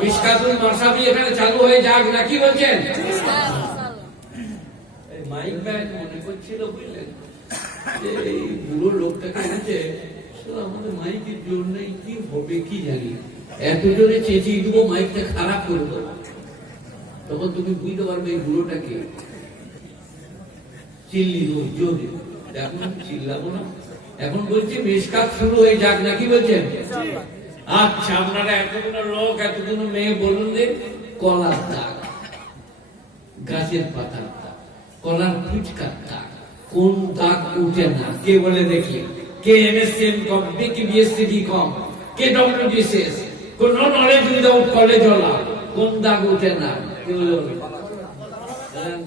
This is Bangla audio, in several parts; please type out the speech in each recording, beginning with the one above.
মিশকাতুল মাসাবি এখানে চালু হয়ে যাক নাকি বলছেন? মাইক ব্যাগ মনে করছিল বুঝলেন, এই বুড়ো লোকটাকে বলছে আমাদের মাইকের জোর নেই, কি হবে কি জানি, এত জোরে চেঁচিয়ে দেবো মাইকটা খারাপ করে দেবো। তখন তুমি বুঝতে পারবে এই বুড়োটাকে চিল্লি জোরে। এখন চিল্লাবো না, এখন বলছি মিশকাত শুরু হয়ে যাক নাকি বলছেন? আচ্ছা, আপনারা এতগুলো লোক এতগুলো মেয়ে বলুন যে কলার দাগ, গাছের পাতার দাগ, কলার ফুচকার দাগ, কোন দাগ উঠে না? কে বলে দেখি? কে এমএসসি কম, কি বিএসসি ডি কম, কে ডব্লিউবিসিএস, কোন নলেজ উইদাউট কলেজ ওলা, কোন দাগ উঠে না? কে বলে?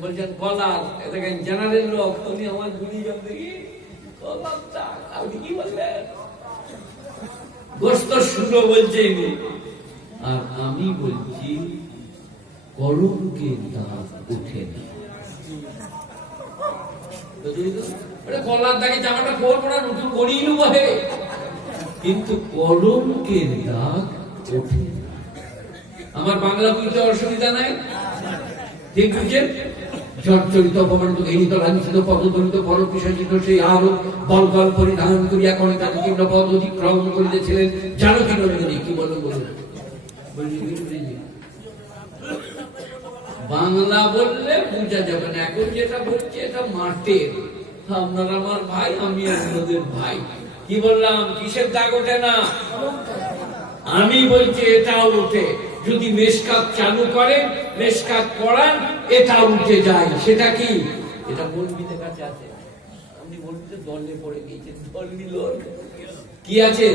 বলছেন কলার, এটাকে জেনারেল লোক, তুমি আমার গুলি যাবে কলার দাগ, আপনি কি বললেন? গোস্ত শুরু বলছে, আর আমি বলছি কলঙ্কের দাগ উঠে না। কলার দাগে জামাটা পরবো না, নতুন করিয়ে নেবো, কিন্তু কলঙ্কের দাগ ওঠে না। আমার বাংলা বুঝতে অসুবিধা নাই, ঠিক বুঝছেন? জর্জরিত অপমানিত ঘৃণিত লাঞ্ছিত পদদলিত পরপিশাচিত সেই আরো বলবল পরিধান করিয়া করে তাকে কীর্ণ পদ অতিক্রম করিতেছিলেন জানকী নন্দিনী। কি বলবো বলুন? বাংলা বললে বোঝা যাবে না। এখন যেটা বলছে এটা মাঠের, আপনারা আমার ভাই, আমি আপনাদের ভাই। কি বললাম? কিসের দাগ ওঠে না? আমি বলছি এটাও ওঠে। যদি মেশকাত চালু করে, মেশকাত পড়ান, এটা উঠে যায়। সেটা কি? এটা মৌলবীদের কাছে আছে। আপনি বলতে দলে পড়ে গিয়েছেন, দল নিল কি আছে?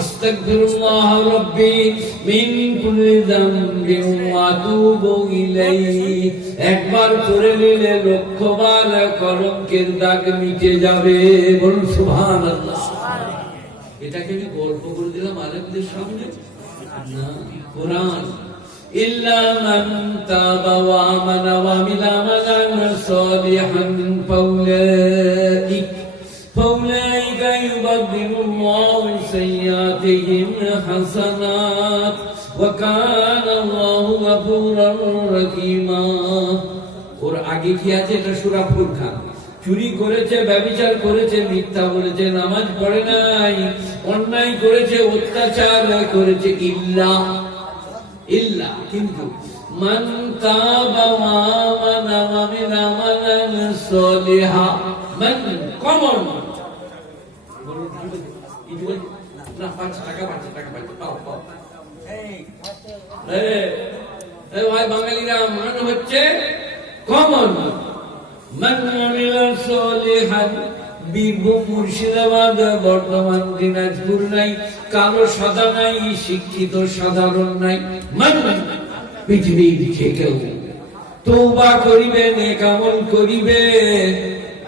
আস্তাগফিরুল্লাহ রাব্বি মিন কুল্লি যামবিন ওয়া আতুবু ইলাইহি। একবার করে নিলে লক্ষবার কলঙ্কের দাগ মিটে যাবে। বলুন সুবহানাল্লাহ। এটাকে আমি গল্প করে দিলাম আলেমদের সামনে না, কোরআন। ইল্লা মান তাবা ওয়া আমানা ওয়া আমিলা আমালান সালিহান ফাউলাইকা ইউবাদদিলুল্লাহু সাইয়্যাতিহিম হাসানাত ওয়া কানা আল্লাহু গফুরার রহিমা। ওর আগে কি আছে? এটা সূরা ফুরকান। চুরি করেছে, ব্যভিচার করেছে, মিথ্যা বলেছে, নামাজ পড়ে নাই, অন্যায় করেছে, অত্যাচার করেছে, ইল্লা ইল্লা কিন্তু মান তাবা ওয়া আমানা ওয়া আমিলা আমালান সালিহা, মান কমন বলুন কি বল না? 5 টাকা পাও পাও। এই ভাই বাঙালিরা, মান হচ্ছে কমন। মান আমিলা সালিহান। বীরভূম, মুর্শিদাবাদ, বর্ধমান, দিনাজপুর নাই, কালো সাদা নাই, শিক্ষিত সাধারণ নাই, মান পৃথিবীর যে কেউ তওবা করিবে, নেক আমল করিবে,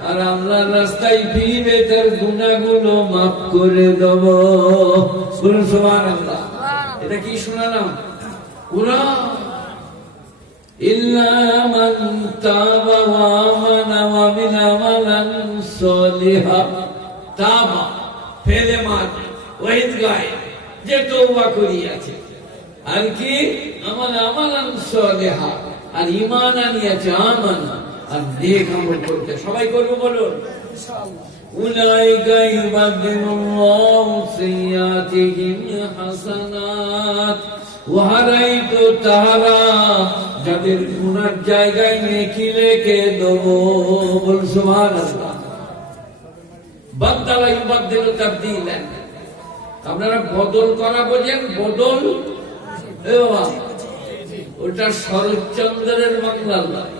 আর আল্লাহর রাস্তায় ফিরিবে, তার গুনাহগুলো মাফ করে দেব। বলুন সুবহানাল্লাহ। এটা কি শোনালাম? কুরআন। ইল্লা মান তাবা ওয়া আমানা ওয়া আমিলা আমালান সালিহা। তাবা ফেলে মার ওয়াহিদ গায়, যে তওবা করিয়াছে, আর কি? আমানা আমালান সালিহা, আর ঈমান আনিয়াছে, আমানা, আর নেক আমল করতে। সবাই করব বলুন ইনশাআল্লাহ। উলাইকা ইউবাদদিলুল্লাহু সাইয়্যাতিহিম হাসানাত। ওহারাই তো তাহারা যাদের গুনার জায়গায় নেকি লিখে দেবো। বল সুবহানাল্লাহ। বাদদালা ইউবাদদিলু তাবদীলান। আপনারা বদল করা বোঝেন? বদল, এ বাবা, ওটা শরৎচন্দ্রের বাংলা নয়,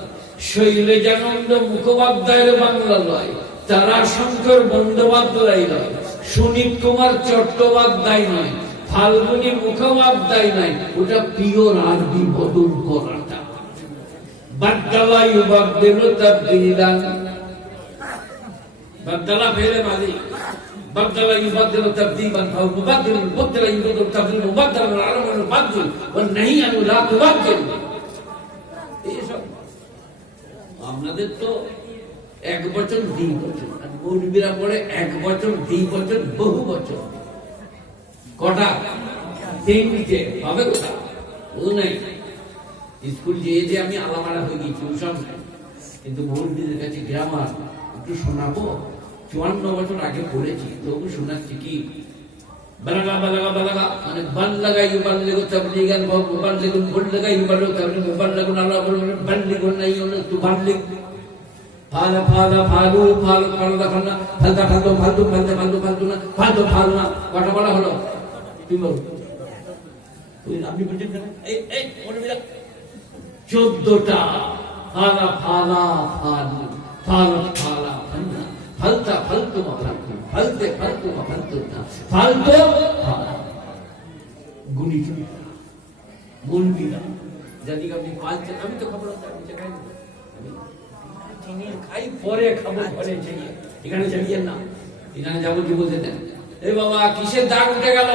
শৈলজানন্দ মুখোপাধ্যায়ের বাংলা নয়, তারাশঙ্কর বন্দ্যোপাধ্যায় নয়, সুনীত কুমার চট্টোপাধ্যায় নয়, ফাল্গুনী মুখোপাধ্যায় নাই। ওটা পিওর আরবি বদল করাটা। বাদদালা ইউবাদদিলু তাবদীলান। বাদদালা ফেলে মাঝি, বাদদালা ইউবাদদিলু তাবদীলান, ফাও মুবাদদিল মুবাদদিলা ইউবাদদিলু তাবদীল মুবাদদাল আলামাল বাদল ওয়া নাহি আন লা তুবাদদিল। এইসব আপনাদের তো এক বছর দুই বছর, আর মৌলবীরা পড়ে এক বছর দুই বছর বহু বছর। কটা? 3টে হবে। কোথা? ও নাই স্কুল যে আমি আলামারা হয়ে গেছি ওসব নাই, কিন্তু মৌলবীদের কাছে গ্রামার একটু শোনাবো, 54 বছর আগে পড়েছি তবু শোনাচ্ছি কি বালাগা বালাগা বালাগা মানে বাল্লাগা ইউবাল্লিগু তাবলীগান ওয়া মুবাল্লিগুন বাল্লাগা ইউবাল্লিগু তাবলীগান মুবাল্লিগুন আলা বাল্লিগুন নাই হলো তুবাল্লিগ ফালা ফালা ফালু ফালু ফালু ফালু ফালতা ফালতু ফালতু ফালতা ফালতু ফালতু না ফালতু ফালু না কটা বলা হলো তুমি বলো তুই আপনি বলছেন এই এই মনে বিরা 14টা ফালা ফালা ফালু ফালা ফালা ফালনা ফালতা ফালতু মা ফালতু ফালতে ফালতু মা ফালতু না ফালতু গুনি চুরি বলবি না জানি আপনি পাঁচ আমি তো খবর আমি চাই চিনি খাই পরে খাবো পরে চাই এখানে চাইয়েন না এখানে যাবো কি বলতে দেন এই বাবা কিসের দাগ উঠে গেল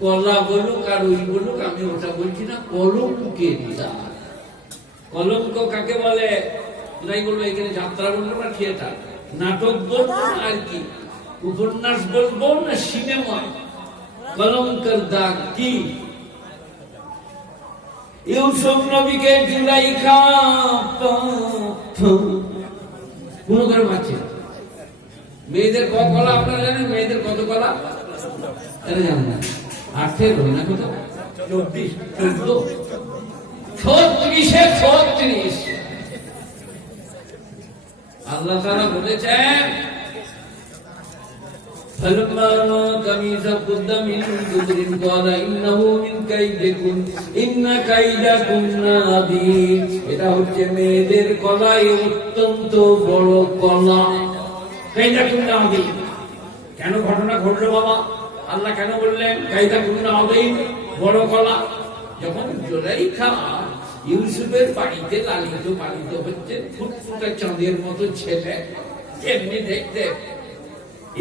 কলা বলুক আর ওই বলুক আমি ওটা বলছি না কলঙ্কের দাগ কলঙ্ক কাকে বলে নাই বলবো এখানে যাত্রা বলবো না থিয়েটার নাটক বলবো আর কি উপন্যাস বলবো না সিনেমা কলঙ্কের দাগ কি ইউসুফ নবীকে জুলাইখা কোন করে মারছে মেয়েদের কলা আপনারা জানেন মেয়েদের কত কলা তারা জানেন না 8 ধরে না কত 24 14 36 আল্লাহ তাআলা বলেছেন فلما قميص قد من دبر قال انه من كيدكم ان كيدكم عظيم এটা হচ্ছে মেয়েদের কলায় অত্যন্ত বড় কলা কাইদাকুম আযীম কেন ঘটনা ঘটলো বাবা আল্লাহ কেন বললেন কাইদাকুম আযীম বড় কলা যখন জুলাইখা ইউসুফের বাড়িতে লালিত পালিত হচ্ছে ফুটফুটে চাঁদের মতো ছেলে এমনি দেখতে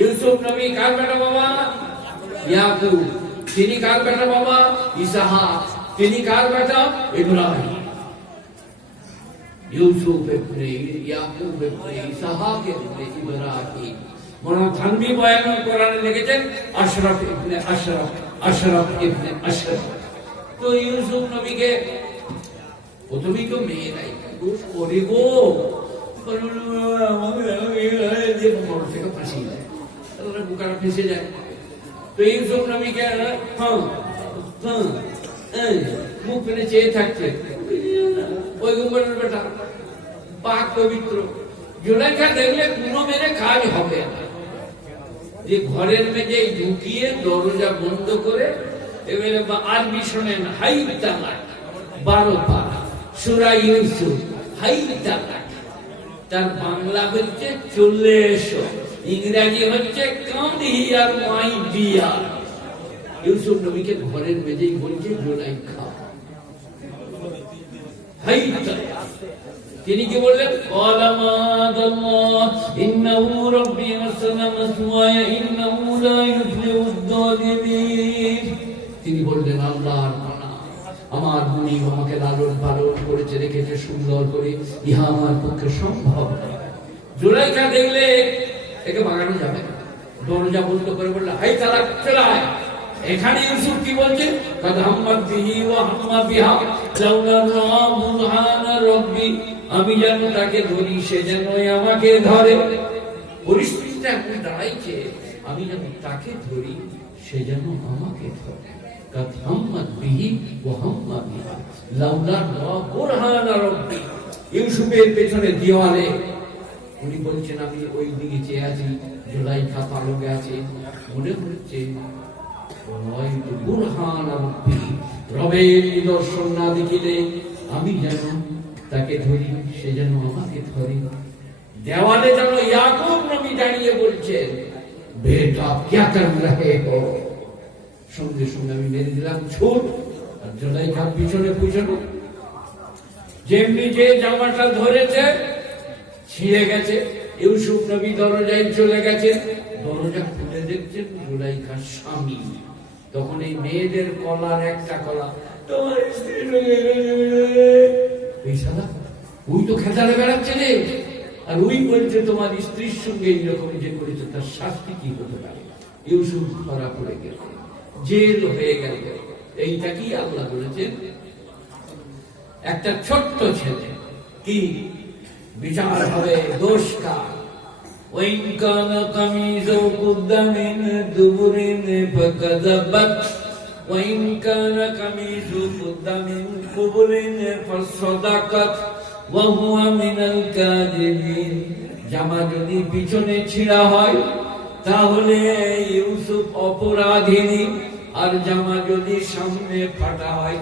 ইউসুফ নবী কার বেটা বাবা ইয়াকুব তিনি কার বেটা বাবা ইসহাক তিনি কার বেটা ইব্রাহিম ইউসুফ ইবনে ইয়াকুব ইবনে ইসহাক ইবনে ইব্রাহিম মনে থানবী বয়ান কোরআনে লিখেছেন আশরাফ ইবনে আশরাফ আশরাফ ইবনে আশরাফ তো ইউসুফ নবীকে প্রথমেই তো মেয়েরাই দোষ করে গো মোটর থেকে ফাঁসি যায় বুকারা ফেসে যায় তো ইউসুফ নবীকে মুখ ফেলে চেয়ে থাকছে পয়গম্বরের বেটা পাক পবিত্র জুলাইখা দেখলে কোনো মেরে কাজ হবে না যে ঘরের মেঝে ঢুকিয়ে দরজা বন্ধ করে এবারে আরবি শোনেন হাই তালাক 12 পারা সূরা ইউসুফ হাই তালাক তার বাংলা হচ্ছে চলে এসো ইংরেজি হচ্ছে come here my dear Yusuf নবীকে ঘরের মেঝেই বলছে জুলাইখা হাই তালাক তিনি কি বললেন ইন্নাহু রাব্বি ওয়াসানা মাসওয়ায়া ইন্নাহু লা ইউফলিহুদ যালিমিন তিনি বললেন আল্লাহর পানা আমার মুনি আমাকে লালন পালন করেছে রেখেছে সুন্দর করে ইহা আমার পক্ষে সম্ভব না জুলাইখা দেখলে একে ভাগানো যাবে না দরজা বন্ধ করে বলল হাই তালাক চলায় এখানে ইউসুফ কি বলছে কাদ হাম্মাত বিহি ওয়া হাম্মা বিহা লাউলা বুরহান রাব্বি আমি যেন তাকে ধরি সে যেন আমাকে ধরে পরিস্থিতিটা এখন দাঁড়াইছে আমি যেন তাকে ধরি সে যেন আমাকে ধরে কাদ হাম্মাত বিহি ওয়া হাম্মা বিহা লাউলা বুরহান রাব্বি ইউসুফের পেছনে দেওয়ালে উনি বলছেন আমি ওই দিকে চেয়ে আছি জুলাইখা পালকে আছে মনে হচ্ছে রবের নিদর্শন না দেখিলে আমি যেন তাকে ধরি সে যেন আমাকে ধরে দেওয়ালে যেন ইয়াকুব নবী দাঁড়িয়ে বলছেন বেটা ক্যা কর রহে হো সঙ্গে সঙ্গে আমি মেরে দিলাম ছুট আর জুলাইখা পিছনে পিছনে যেমনি যে জামাটা ধরেছে ছিঁড়ে গেছে ইউসুফ নবী দরজায় চলে গেছে দরজা খুলে দেখছেন জুলাইখার স্বামী তখন এই মেয়েদের কলার একটা কলা তোমার স্ত্রী ওই তো খেতালে বেড়াচ্ছে রে আর ওই বলছে তোমার স্ত্রীর সঙ্গে এইরকম যে করেছে তার শাস্তি কি হতে পারে ইউসুফ ধরা পড়ে গেল জেল হয়ে গেল এইটা কি আল্লাহ বলেছেন? একটা ছোট্ট ছেলে কি বিচার হবে দোষ কার? ওয়াইন কানা কামিজু কুদ্দা মিন দুবুরিন ফাকাযাবাত ওয়াইন কানা কামিজু কুদ্দা মিন কুবুরিন ফাসাদাকাত ওয়া হুয়া মিনাল কাযিবিন। জামা যদি পিছনে ছিঁড়া হয় তাহলে ইউসুফ অপরাধী, আর জামা যদি সামনে ফাটা হয়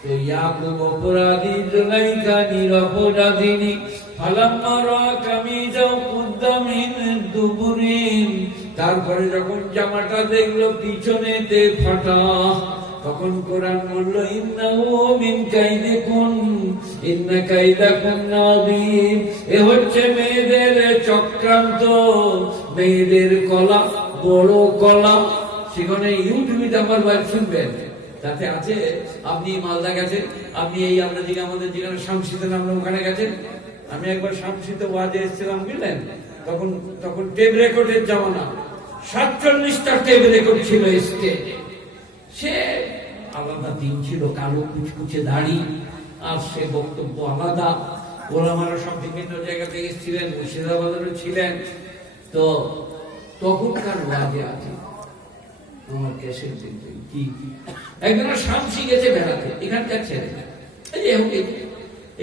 তো ইয়াকুব অপরাধী, জুলাইখা নিরপরাধিনী। ফালাম্মা রাআ কামিজাহু কুদ্দা মিন দুবুরিন, তারপরে যখন জামাটা দেখলো পিছনেতে ফাটা, তখন কোরআন বলল ইন্নাহু মিন কাইদিকুন ইন্না কাইদাকুম আযীম। এ হচ্ছে মেয়েদের চক্রান্ত, মেয়েদের কলা, বড় কলা। সেখানে ইউটিউবে আমার ওয়াইফ শুনবেন, তাতে আছে আপনি মালদা গেছেন, আপনি এই আপনাদের আমাদের যেখানে শামসিতে আমরা ওখানে গেছেন। আমি একবার শামসিতে ওয়াজে এসেছিলাম, বুঝলেন, তখন টেপ রেকর্ডের জামানা, 47টা টেপ রেকর্ড ছিল স্টেজে। সে আলাদা দিন ছিল, কালো কুচকুচে দাড়ি, আর সে বক্তব্য আলাদা। ওলামারা সব বিভিন্ন জায়গা থেকে এসেছিলেন, মুর্শিদাবাদেরও ছিলেন। তো তখনকার ওয়াজে আছে আমার ক্যাসেট দেখতে কি একজন শামসি গেছে বেড়াতে, এখানকার ছেলে।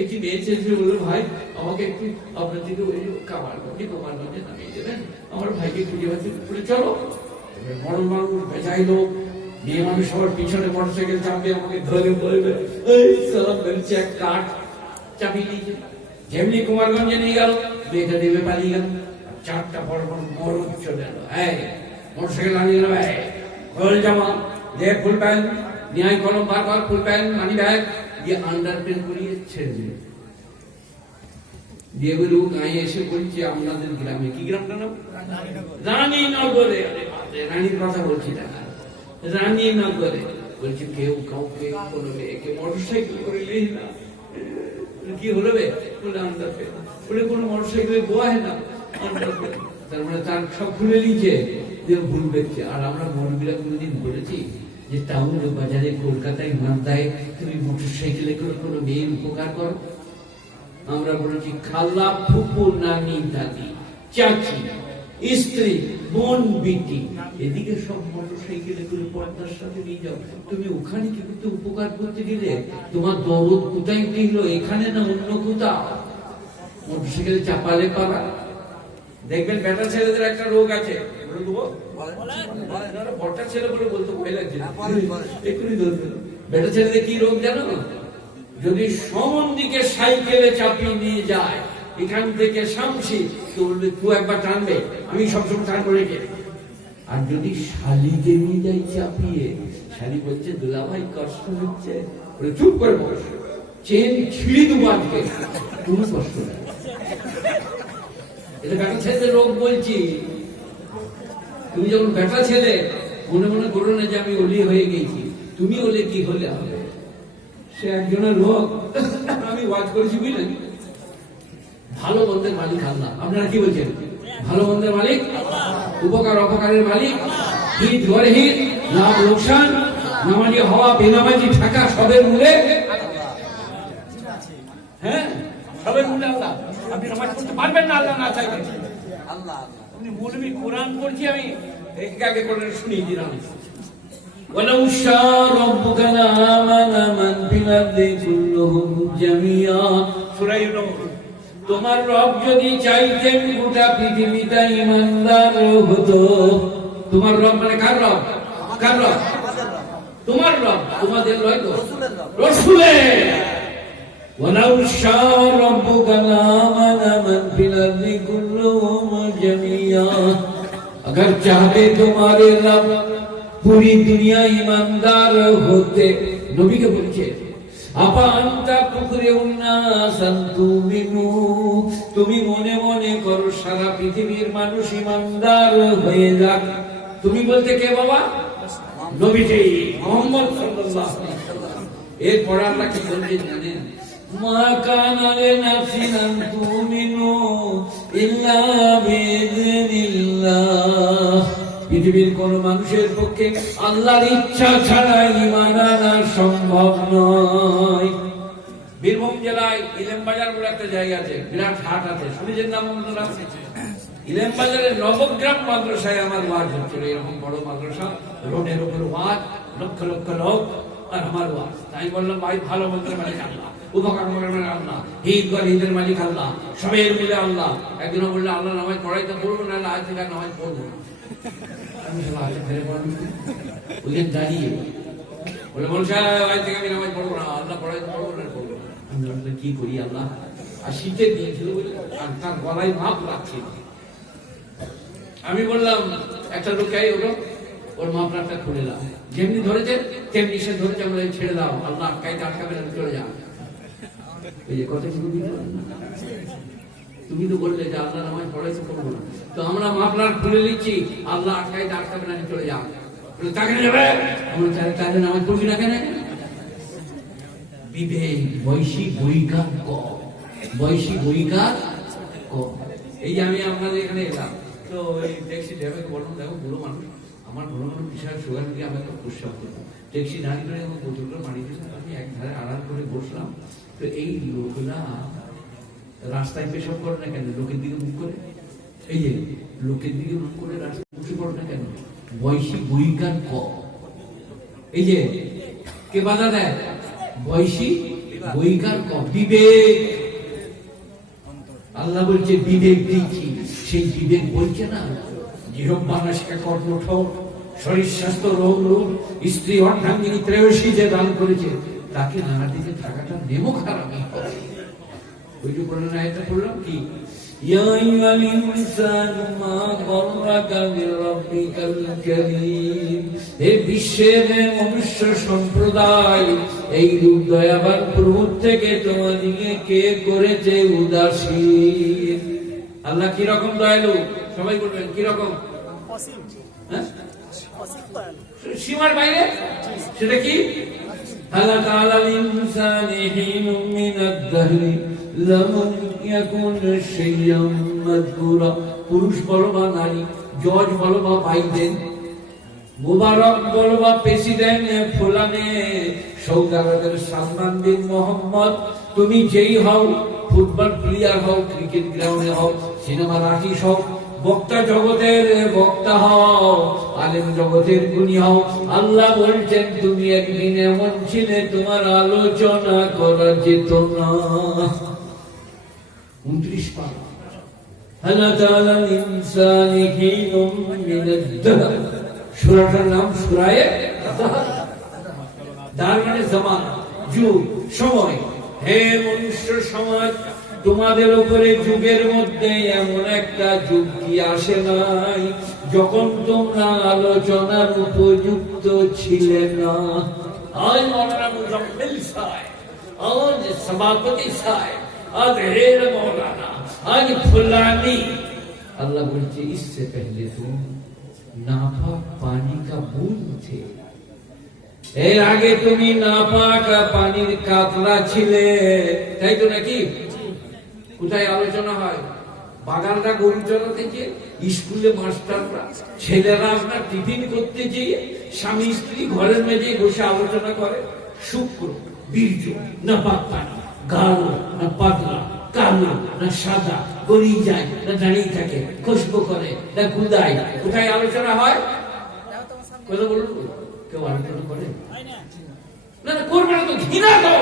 একটি মেয়ে ছেলে বললো, ভাই আমাকে একটু আপনার দিকে ওই কামারগঞ্জে নামিয়ে দেবেন, আমার ভাইকে খুঁজে বাঁচতে করে চলো। বড় মানুষ বেজাই লোক, মেয়ে মানুষ সবার পিছনে মোটরসাইকেল চাপবে, আমাকে ধরে বলবে এক কাঠ চাপিয়ে দিয়েছে। যেমনি কুমারগঞ্জে নিয়ে গেল, মেয়েটা দেবে পালিয়ে গেল। 4টা বড় বড় মরদ চলে এলো, মোটরসাইকেল আনিয়ে গেল, গোল জামা দে, ফুল প্যান্ট, নিয়াই কলম বার কর, ফুল প্যান্ট, মানি ব্যাগ দিয়ে আন্ডার প্যান্ট করিয়ে ছেড়ে দিল। দিয়ে বলি ও গায়ে এসে বলছে আপনাদের গ্রামে, কি গ্রামটা নাম? রানীনগরে। রানীর কথা বলছি না, রানীনগরে। বলছে কেউ কাউকে কোনো মেয়েকে মোটরসাইকেল করে নিই না। কি হলো বে? বলে আন্ডার প্যান্ট। বলে কোনো মোটরসাইকেলে বোয়া হয় না, আন্ডার প্যান্ট। তার মানে তার সব খুলে নিচ্ছে, ভুল দেখছে। আর আমরা মৌলবীরা কোনোদিন বলেছি যে টাউন বাজারে কলকাতায় মালদায় তুমি মোটরসাইকেলে করে কোনো মেয়ের উপকার করো? আমরা বলেছি খালা, ফুপু, নানি, দাদি, চাচি, স্ত্রী, বোন, বিটি, এদিকে সব মোটরসাইকেলে করে পর্দার সাথে নিয়ে যাও। তুমি ওখানে কি করতে উপকার করতে গেলে তোমার দরদ কোথায় উঠল, এখানে না অন্য কোথাও? মোটরসাইকেলে চাপালে পারা। দেখবেন বেটা ছেলেদের একটা রোগ আছে, বড়টা ছেলে বলে বলতে ভয় লাগছে, বেটা ছেলেদের কি রোগ জানো? যদি সমন দিকে সাইকেলে চাপিয়ে নিয়ে যায় এখান থেকে শামসি, তো বলবে তুই একবার টানবে, আমি সবসময় টানবো রেখে। আর যদি শালিকে নিয়ে যাই চাপিয়ে, শালি বলছে দুলা ভাই কষ্ট হচ্ছে, চুপ করে বস, চেন ছিঁড়ে দেবো আজকে, কোনো কষ্ট নেই। এটা বেটা ছেলেদের রোগ বলছি। তুমি যখন বেটা ছেলে, মনে মনে করো না যে আমি ওলি হয়ে গেছি, তুমি ওলে কি হলে হবে? সে একজনের রোগ। আমি ওয়াজ করেছি, বুঝলেন, ভালো মন্দের মালিক আল্লাহ। আপনারা কি বলছেন? ভালো মন্দের মালিক, উপকার অপকারের মালিক, হিত গরহিত, লাভ লোকসান, নামাজি হওয়া বেনামাজি থাকা, সবের মূলে, হ্যাঁ সবের মূলে আল্লাহ। আপনি নামাজ পড়তে পারবেন না আল্লাহ না চাইবেন। আল্লাহ আপনি মৌলবী কোরআন পড়ছি, আমি আগে করে শুনিয়ে দিলাম। ولو شاء ربك لآمن من في الأرض كلهم جميعا। সূরা ইউনূস। তোমার রব যদি চাইতেন গোটা পৃথিবীটা ঈমানদার হতো। তোমার রব মানে কার রব? কার রব? তোমার রব, তোমাদের নয় তো, রাসূলের। ولو شاء ربك لآمن من في الأرض كلهم جميعا। अगर चाहते तुम्हारे रब पूरी दुनिया ईमानदार होते। नबीকে বলছে আপা আনতা পুকুরে উন্নাসান তুমিনু, তুমি মনে মনে করো সারা পৃথিবীর মানুষ ঈমানদার হয়ে যাক। তুমি বলতে কে বাবা? নবীজি মুহাম্মদ সাল্লাল্লাহু আলাইহি ওয়াসাল্লাম। এরপর আল্লাহ কি বললেন জানেন? মা কানা লিনাফসিন আন তুমিনু ইল্লা বিইذنিল্লাহ। পৃথিবীর কোন মানুষের পক্ষে আল্লাহর ইচ্ছা ছাড়া ঈমান আনা সম্ভব নয়। বীরভূম জেলায় ইলেমবাজার বলে একটা জায়গা আছে, বিরাট হাট আছে, শুনেছেন নাম? ইলেমবাজারের নবগ্রাম মাদ্রাসায় আমার ওয়াজ হচ্ছিল। এরকম বড় মাদ্রাসা, রোডের উপর ওয়াজ, লক্ষ লক্ষ লোক, আর আমার ওয়াজ। তাই বললাম, ভাই ভালো মন্দের মালিক আল্লাহ, উপকার মালিক আল্লাহ, ঈদ কর ঈদের মালিক আল্লাহ, সবের মিলে আল্লাহ। একদিন বললে আল্লাহ নামাজ পড়াইতে পড়বো না, আজ থেকে নামাজ পড়বো না। ওইখানে দাঁড়িয়ে বলে, বলছে আজ থেকে আমি নামাজ পড়বো না, আল্লাহ পড়াইতে পড়বো না, পড়বো না। আমি কি করি আল্লাহ? আর শীতের দিয়েছিল বলে আর তার গলায় মাপ লাগছে। আমি বললাম, একটা লোক ওটা ওর মাপলাটা খুলে দাও, যেমনি ধরেছে তেমনি সে ধরেছে, আমরা ছেড়ে দাও, আল্লাহ আটকাইতে আটকাবে না, চলে যাও। এই যে কথা তুমি তো বললে যে আল্লাহ নামাজ পড়াইতে পড়বো না, তো আমরা মাপলার খুলে নিচ্ছি, আল্লাহ আটকাইতে আটকাবে না, চলে যাও। তাকে যাবে তাহলে নামাজ পড়বি না কেন? বিবেক, বৈশিক বৈকার কম, বৈশিক বৈকার কম। এই যে আমি আপনাদের এখানে এলাম, তো এই ট্যাক্সি ড্রাইভারকে বললাম, দেখো বুড়ো মানুষ, আমার বুড়ো মানুষ বিশাল সুগার দিয়ে আমাকে প্রস্রাব করবো। ট্যাক্সি দাঁড়িয়ে করে আমার বোতল করে পানি দিয়েছে, আমি এক ধারে আড়াল করে বসলাম। তো এই লোকরা রাস্তায় পেশাব করে না কেন? লোকের দিকে মুখ করে, এই যে লোকের দিকে মুখ করে রাস্তায় বসে পড়ে না কেন? বৈশিক বৈকার কম। এই যে কে বাধা দেয়? বৈশিক বৈকার কম, বিবেক। আল্লাহ বলছে বিবেক দিয়েছি, সেই বিবেক বলছে না, জীবন মানসিকা কর্মঠোর, শরীর স্বাস্থ্য রোগ রোগ, স্ত্রী অর্ধাঙ্গিনী ত্রয়সী যে দান করেছে, তাকে নানা দিকে থাকাটা নেমো খারাপ। ওই যে বললেন না, এটা বললাম কি, ইয়া আইয়ুহাল ইনসানু মা গররাকা বিরাব্বিকাল কারীম। হে বিশ্বের মনুষ্য সম্প্রদায়, এই রূপ দয়াবান প্রভু থেকে তোমাদিকে কে করেছে উদাসীন? আল্লাহ কি রকম দয়ালু? সবাই বলবেন কি রকম? সীমার বাইরে। সেটা কি? হালাকা আলাল ইনসানি হিনুম মিনাদ দাহরি লাম ইয়াকুন শাইয়্যান মাযকুরা। পুরুষ বলো বা নারী, জজ বলো বা বাইডেন, মুবারক বলো বা প্রেসিডেন্ট ফুলানে, সৌদাগরের সালমান বিন মোহাম্মদ, তুমি যেই হও, ফুটবল প্লেয়ার হও, ক্রিকেট গ্রাউন্ডে হও, সিনেমার আর্টিস্ট হও, বক্তা জগতের বক্তা হও, আলেম জগতের গুণী হও, আল্লাহ বলছেন তুমি একদিন এমন ছিলে তোমার আলোচনা করা যেত না। 29 পারা। হালাকাল ইনসানি হিনুম মিনাদ দাহর। সূরাটার নাম সূরায়ে দাহর। দাহর মানে জামান, যুগ, সময়। হে মনুষ্য সমাজ, তোমাদের উপরে যুগের মধ্যে এমন একটা যুগ কি আসে নাই যখন তোমরা আলোচনার উপযুক্ত ছিলে না? আজ মৌলানা মুজাম্মিল সাহেব, আজ সভাপতি সাহেব, আজ হের মৌলানা, আজ ফুলানি। আল্লাহ বলছে इससे पहले तुम नापाक पानी का बूंद थे, এর আগে তুমি নাপাক পানির কাতরা ছিলে। তাই তো নাকি? কোথায় আলোচনা হয়? বাগানটা গরু চড়াতে গিয়ে, স্কুলে মাস্টাররা, ছেলেরা আপনার টিফিন করতে গিয়ে, স্বামী স্ত্রী ঘরের মেঝে বসে আলোচনা করে। শুক্র, বীর্য না পাক পানি, গাঢ় না পাতলা, কালো না সাদা, গড়িয়ে যায় না দাঁড়িয়ে থাকে, খুশবু করে না গুদায়। কোথায় আলোচনা হয়? কথা বলুন, কেউ আলোচনা করে না? না করবে না তো, ঘৃণা তো।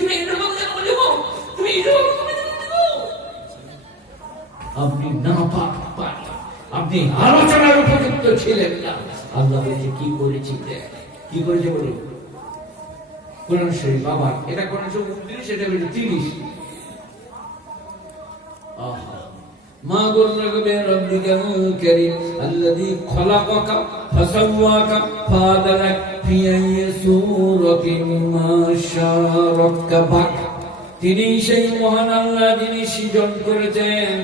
তুমি এরকম বলবো, তুমি আপনি নাপাক পানি, আপনি আলোচনার উপযুক্ত ছিলেন না। আল্লাহ বলছে কি করেছি, কি করেছে বলুন? কোরআন শরীফ, আবার এটা কোরআন শরীফ 29, এটা হলো 30। মা গুররাকা বিরাব্বিকাল কারীম আল্লাযী খালাকাকা ফাসাওয়াকা ফাআদালাক ফি আইয়ি সূরাতিন মা শাআ রাক্কাবাক। তিনি সেই মহান আল্লাহ, যিনি সৃজন করেছেন,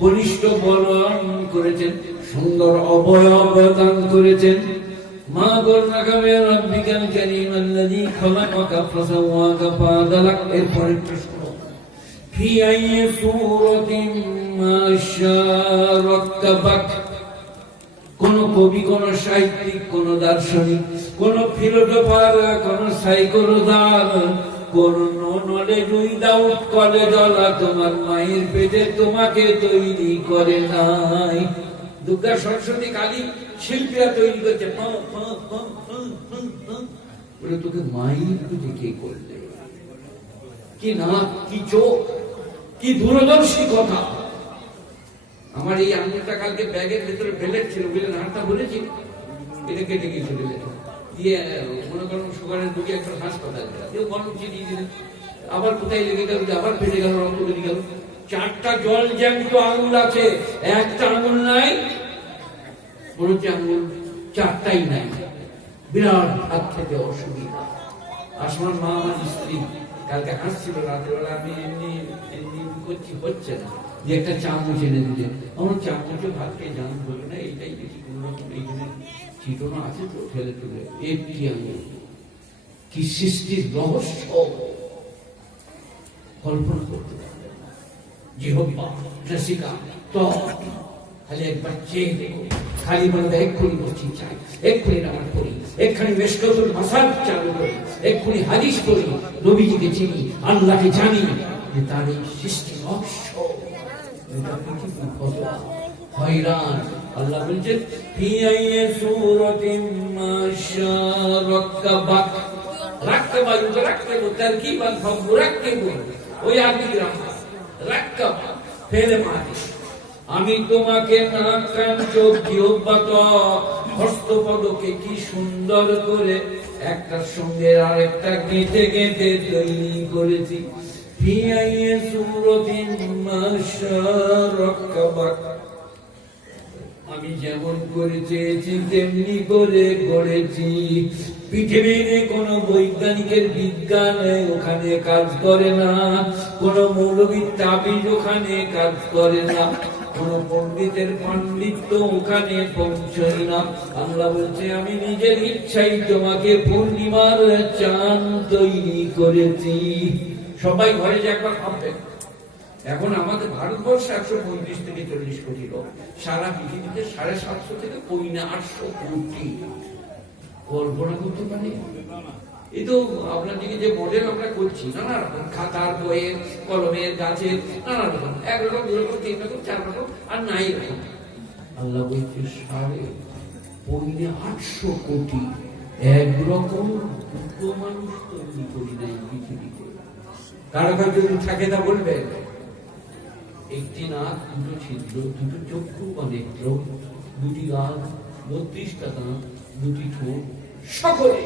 বলিষ্ঠ বলন করেছেন, সুন্দর অবয়ব দান করেছেন। মা গুররাকা বিরাব্বিকাল কারীম আল্লাযী খালাকাকা ফাসাওয়াকা ফাআদালাক। এরপরে প্রশ্ন, ফি আইয়ি সূরাতিন মা শাআ রাক্কাবাক, কোন কবি, কোন সাহিত্যিক, কোন দার্শনিক, কোন ফিলোসোফার, কোন সাইকোলজার, কোন নলেজ উইদাউট কলেজ ওয়ালা তোমার মায়ের পেটে তোমাকে তৈরি করে নাই। দুর্গা, সরস্বতী, কালী শিল্পীরা তৈরি করছে, বলে তোকে মায়ের পেটে কে করলে? কি নাক, কি চোখ, কি দূরদর্শী কথা। আমার এই আঙুলটা কালকে ব্যাগের ভেতরে বেলেট ছিল, বুঝলেন, হাতটা বলেছি, এটা কেটে গিয়েছিল দিয়ে, মনে করুন সুগারের রোগী একটা হাসপাতাল, কেউ গরম চিনিয়ে দিলেন, আবার কোথায় লেগে গেল, আবার ফেটে গেল, রক্ত বেরিয়ে গেল। 4টা জল জ্যান্ত আঙুল আছে, একটা আঙুল নাই, মনে হচ্ছে আঙুল 4টাই নাই। বিরাট হাত খেতে অসুবিধা। আসমান মা, আমার স্ত্রী কালকে হাসছিল রাত্রেবেলা, আমি এমনি এমনি করছি, হচ্ছে না, যে একটা চামচ এনে দিলে, আমার চামচে ভাত খেয়ে জান বলবে না, এইটাই দেখি কোন রকম এইখানে চিটনা আছে তো, ঠেলে তুলে একটি আঙুল। কি সৃষ্টির রহস্য কল্পনা করতে পারবে না। জিহ্বা, নাসিকা, ত্বক, খালি একবার চেয়ে দেখো, খালি বলবে এক্ষুনি বসছি চাই, এক্ষুনি নামাজ পড়ি, এক্ষুনি মেশকাতুল মাসাল চালু করি, এক্ষুনি হাদিস পড়ি, নবীজিকে চিনি, আল্লাহকে জানি, যে তার এই সৃষ্টি রহস্য। এটা পৃথিবী কত হয়রান। আল্লাহ বলছেন ফি আইয়ি সূরাতিন মা শাআ রাক্কাবাক, রাক্কাবা ইউরাক্কাবু তারকিবান ফামুরাক্কিবু, ওই আরবি রাখা রাক্কাবা ফেলে মারি। আমি তোমাকে নাক, কান, চোখ, জিহ্বা, ত্বক, হস্তপদকে কি সুন্দর করে একটার সঙ্গে আরেকটা গেঁথে গেঁথে তৈরি করেছি। ফি আইয়ি সূরাতিন মা শাআ রাক্কাবাক, আমি যেমন করে চেয়েছি তেমনি করে করেছি। পৃথিবীর কোন বৈজ্ঞানিকের বিজ্ঞান ওখানে কাজ করে না, কোন মৌলবীর তাবিজ ওখানে কাজ করে না, কোন পণ্ডিতের পাণ্ডিত্য ওখানে পৌঁছয় না। আল্লাহ বলছে আমি নিজের ইচ্ছাই তোমাকে পূর্ণিমার চাঁদ তৈরি করেছি। সবাই ঘরে যে একবার ভাববেন, এখন আমাদের ভারতবর্ষে 135 থেকে 40 কোটি লোক, সারা পৃথিবীতে 750 থেকে 800 কোটি। কল্পনা করতে পারি? এই তো আপনাদেরকে যে মডেল আমরা করছি, নানা রকম খাতার, বইয়ের, কলমের, গাছের, নানা রকম, 1 রকম, 2 রকম, 3 রকম, 4 রকম, আর নাই রকম। আল্লাহ বলছে 850 কোটি একরকম দুটো মানুষ তৈরি করি নাই পৃথিবীতে। কারো কার যদি থাকে তা বলবে। একটি নাক, 2টো ছিদ্র, 2টো চক্ষু বা নেত্র, 2টি গাল, 32টা দাঁত, 2টি ঠোঁট, সকলে,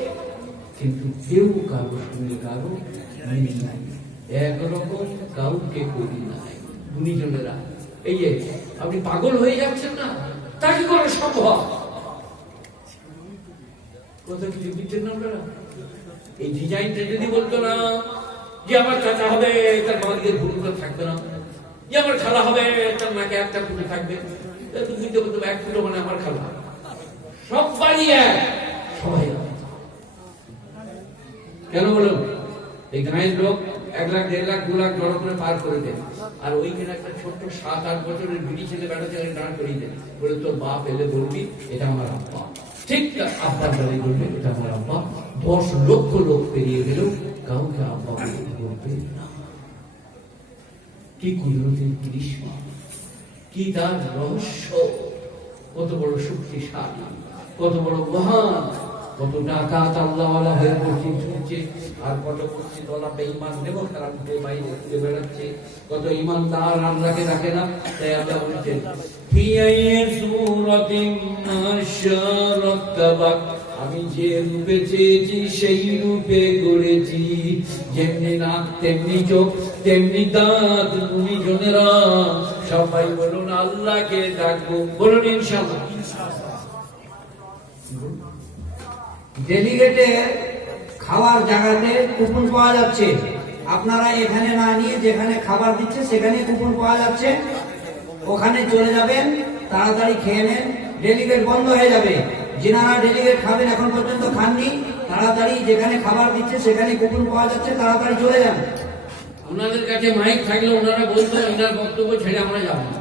কিন্তু কেউ কারো সঙ্গে কারো মিল নাই, একরকম কাউকে করি নাই। গুণীজনেরা, এই যে আপনি পাগল হয়ে যাচ্ছেন না, তা কি করে সম্ভব? কথা কিছু দিচ্ছেন না আপনারা? এই ডিজাইনটা যদি বলতো না যে আমার চাচা হবে তার বাড়িতে ভুলগুলো থাকবে না, যে আমার খালা হবে তার নাকে একটা ফুটো থাকবে, বুঝতে বলতে 1 ফুটো মানে আমার খালা, সব বাড়ি এক, সবাই কেন বলুন? এই গাঁয়ের লোক 1 লাখ, 1.5 লাখ, 2 লাখ জড়ো করে পার করে দেন, আর ওইখানে একটা ছোট্ট 7-8 বছরের বিড়ি ছেলে বেটা ছেলে দাঁড় করিয়ে দেন, বলে তোর বাপ এলে বলবি এটা আমার আব্বা। ঠিক আব্বার দাঁড়িয়ে বলবে এটা আমার আব্বা। 10 লক্ষ লোক পেরিয়ে গেলেও কাউকে আব্বা বলবে না। কি কুদরতের কৃষ্ণা, কি তার রহস্য, কত বড় শক্তিশালী, কত বড় মহান, কত ডাকাত আল্লাহওয়ালা হয়ে বসে, আর কত মসজিদওয়ালা বেঈমান নেব খারাপ হয়ে বাইরে ঘুরে বেড়াচ্ছে, কত ইমানদার আল্লাহকে রাখে না। তাই আল্লাহ বলছেন ফি আইয়ি সূরাতিন মা শাআ রাক্কাবাক, আমি যে রূপে চেয়েছি সেই রূপে গড়েছি। যেমনি নাক, তেমনি চোখ, তেমনি দাঁত। গুণীজনেরা সবাই বলুন আল্লাহকে ডাকবো, বলুন ইনশাআল্লাহ। ডেলিগেটে খাওয়ার জায়গাতে কুপন পাওয়া যাচ্ছে, আপনারা এখানে না নিয়ে যেখানে খাবার দিচ্ছে সেখানে কুপন পাওয়া যাচ্ছে, ওখানে চলে যাবেন, তাড়াতাড়ি খেয়ে নেন, ডেলিগেট বন্ধ হয়ে যাবে। যিনারা ডেলিগেট খাবেন এখন পর্যন্ত খাননি, তাড়াতাড়ি যেখানে খাবার দিচ্ছে সেখানে কুপন পাওয়া যাচ্ছে, তাড়াতাড়ি চলে যান। ওনাদের কাছে মাইক থাকলে ওনারা বলতো এনার বক্তব্য ছেড়ে আমরা যাবো না,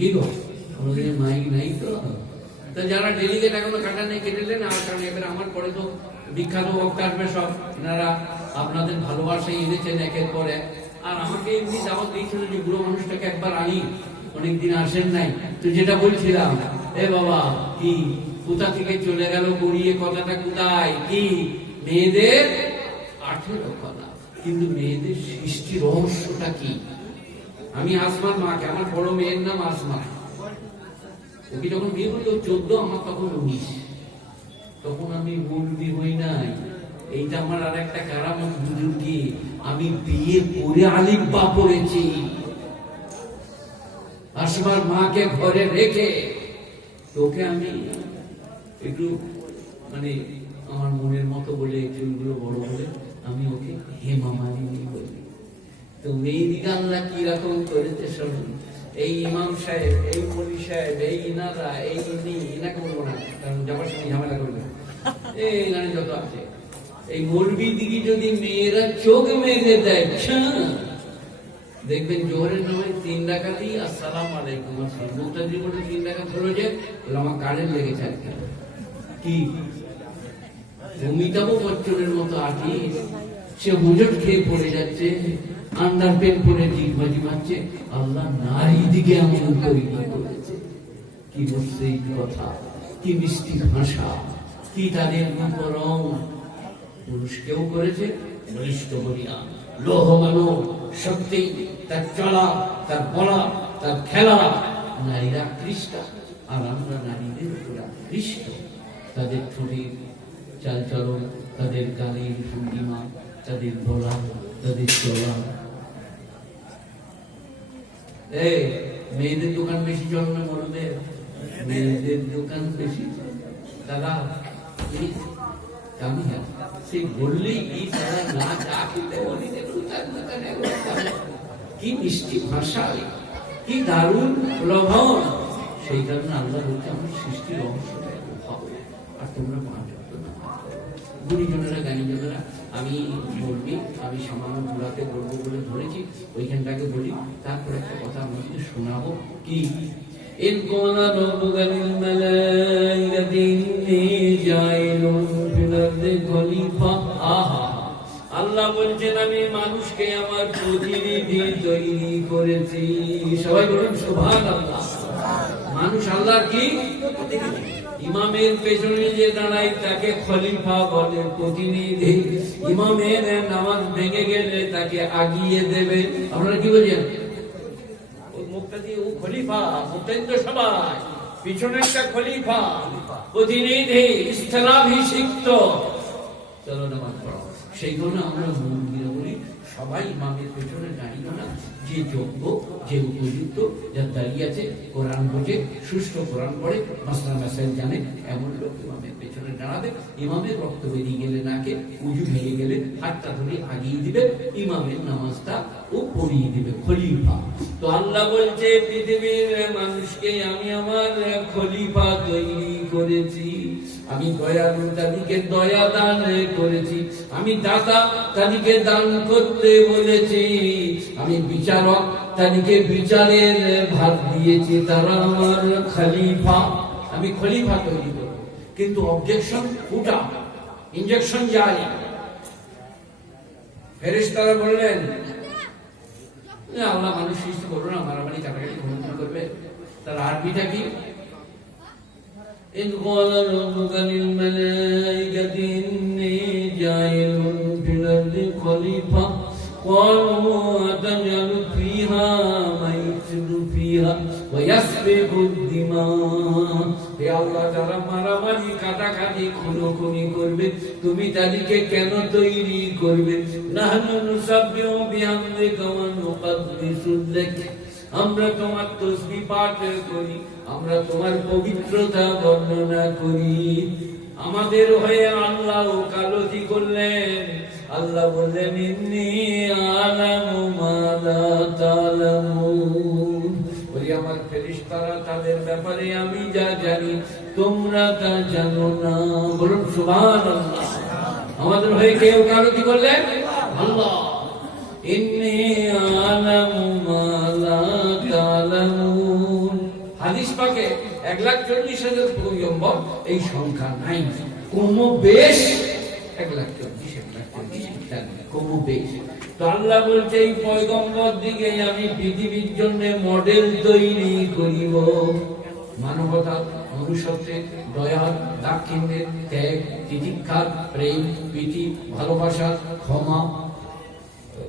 কি গো? কোনোদিন মাইক নাই তো। তো যারা ডেলিগেট এখনো কাটা নেই কেটেলেন, আর কারণ এবার আমার পরে তো বিখ্যাত বক্তা আসবে সব, এনারা আপনাদের ভালোবাসায় এনেছেন একের পর এক। আর আমাকে এমনি দাওয়াত দিয়েছিল যে বুড়ো মানুষটাকে একবার আনি, অনেকদিন আসেন নাই। তো যেটা বলছিলাম, এ বাবা কি কোথা থেকে চলে গেল গড়িয়ে, কথাটা কোথায় কি মেয়েদের 18 কথা, কিন্তু মেয়েদের সৃষ্টি রহস্যটা কি? আমি আসমার মাকে, আমার বড় মেয়ের নাম আসমা, ওকে যখন বিয়ে করি ও 14, আমার তখন 19। তখন আমি মুরব্বি হই নাই। এইটা আমার আর একটা কারামত বুজুর্গি, আমি বিয়ে করে আলিফ বা পড়েছি। আসমার মাকে ঘরে রেখে তোকে আমি একটু মানে আমার মনের মতো বলে, চুলগুলো বড় বলে আমি ওকে হেমা মালিনী বলি। তো মেয়েদিকে আল্লাহ কি রকম করেছে শুনুন। এই ইমাম সাহেব, এই মলি সাহেব, এই ইনারা, এই ইনাকে বলবো না কারণ যাবার সময় ঝামেলা করবে, এই ইনারে যত আছে, এই মৌলবি দিকে যদি মেয়েরা চোখ মেঘে দেয়, দেখবেন জোহরের নামায় 3 রাকাতই আসসালামু আলাইকুম আসসালাম, মুক্তাদি বলে 3 রাকাত হলো যে আমার কারেন্ট লেগেছে আজকে। কি অমিতাভ বচ্চনের মতো আর্টিস্ট, সে হুজট খেয়ে পড়ে যাচ্ছে, আন্ডার পেন পরে জিগবাজি মারছে, আল্লাহ নারী দিকে এমন তৈরি করেছে। কি বলছে এই কথা, কি মিষ্টি ভাষা, কি তাদের রং। পুরুষকেও করেছে বলিষ্ঠ বলিয়া, লৌহ মানব শক্তি, তার চলা, তার বলা, তার খেলা। নারীরা কৃষ্টা, আর আমরা নারীদের উপর কৃষ্ট। তাদের ঠোঁটের চালচলন, তাদের গানের ভঙ্গিমা, তাদের বলা, তাদের চলা। এই মেয়েদের দোকান বেশি চল না বলদের, মেয়েদের দোকান বেশি। দাদা সে বললেই কি মিষ্টি ভাষা, কি দারুণ প্রভাব। সেই কারণে আল্লাহ বলছে আমার সৃষ্টির অংশটা হবে। আর তোমরা 5 ওয়াক্ত নামাজ পড়ো। গুণীজনেরা, জ্ঞানীজনেরা, আমি বলবি, আমি সামান্য পুরাতে বলবো বলে ধরেছি, ওইখানটাকে বলি। তারপর একটা কথা আমাকে শোনাবো। কি إذ قال ربك للملائكة إني جاعل في الأرض خليفة। আল্লাহ বলছেন আমি মানুষকে আমার প্রতিনিধি তৈরি করেছি। সবাই বলুন সুবহানাল্লাহ। মানুষ আল্লাহর কি ইমামের পেছনে যে দাঁড়ায় তাকে খলিফা বলে, প্রতিনিধি। ইমামের নামাজ ভেঙে গেলে তাকে আগিয়ে দেবে। আপনারা কি বলছেন? মুক্তাদি ও খলিফা, মুক্তাদি তো সবাই, পিছনেরটা খলিফা, প্রতিনিধি, স্থলাভিষিক্ত। চলো নামাজ পড়ো। সেই জন্য আমরা মন্দিরে বলি সবাই ইমামের পেছনে দাঁড়িয়ে না, যে যোগ্য, যে উপযুক্ত, যার দাঁড়িয়ে আছে, কোরআন বোঝে, সুষ্ঠু কোরআন পড়ে, মাসলা মাসাইল জানে, এমন লোক ইমামের পেছনে দাঁড়াবে। ইমামের রক্ত বেরিয়ে গেলে নাকে, উজু ভেঙে গেলে হাতটা ধরে আগিয়ে দিবে, ইমামের নামাজটা ও পড়িয়ে দিবে। খলিফা। তো আল্লাহ বলছে পৃথিবীর মানুষকে আমি আমার খলিফা তৈরি করেছি। আমি দয়ালু, তাদেরকে দয়া দান করেছি। আমি দাতা, তাদেরকে দান করতে বলেছি। আমি বিচারক, তাদেরকে বিচারের ভার দিয়েছি। তারা আমার খলিফা। আমি খলিফা তৈরি করব, কিন্তু অবজেকশন ফুটা, ইনজেকশন যায়। ফেরেশতারা বললেন আল্লাহ মানুষ সৃষ্টি করবো না, মারামারি কাটাকাটি ঘুমন করবে। তার আরবিটা কি? إذ قال ربك للملائكة إني جاعل في الأرض خليفة قالوا أتجعل فيها من يفسد فيها ويسفك الدماء। হে আল্লাহ, যারা মারামারি কাটাকাটি খুনোখুনি করবে, তুমি তাদেরকে কেন তৈরি করবে? নাহনু নুসাব্বিহু বিহামদিকা ওয়া নুকদ্দিসু লাক। আমরা তোমার তাসবিহ পাঠ করি, আমরা তোমার পবিত্রতা বর্ণনা করি। আমাদের হয়ে আল্লাহ ওকালতি করলেন। আল্লাহ বললেন ইন্নী আলামু মা লা তা'লামুন। বলি আমার ফেরেশতারা, তাদের ব্যাপারে আমি যা জানি তোমরা তা জানো না। বলুন সুবহানাল্লাহ। আমাদের হয়ে কে ওকালতি করলেন? আল্লাহ। ইন্নী আলামু মা লা তা'লামুন। হাদিস পাকে 1,40,000 পয়গম্বর, এই সংখ্যা নাই, কম বেশ 1,40,000 কম বেশ। তো আল্লাহ বলছে এই পয়গম্বর দিকে আমি পৃথিবীর জন্য মডেল তৈরি করিব। মানবতা, মনুষ্যত্বের, দয়া, দাক্ষিণ্যের, ত্যাগ, তিতিক্ষা, প্রেম, প্রীতি, ভালোবাসা, ক্ষমা,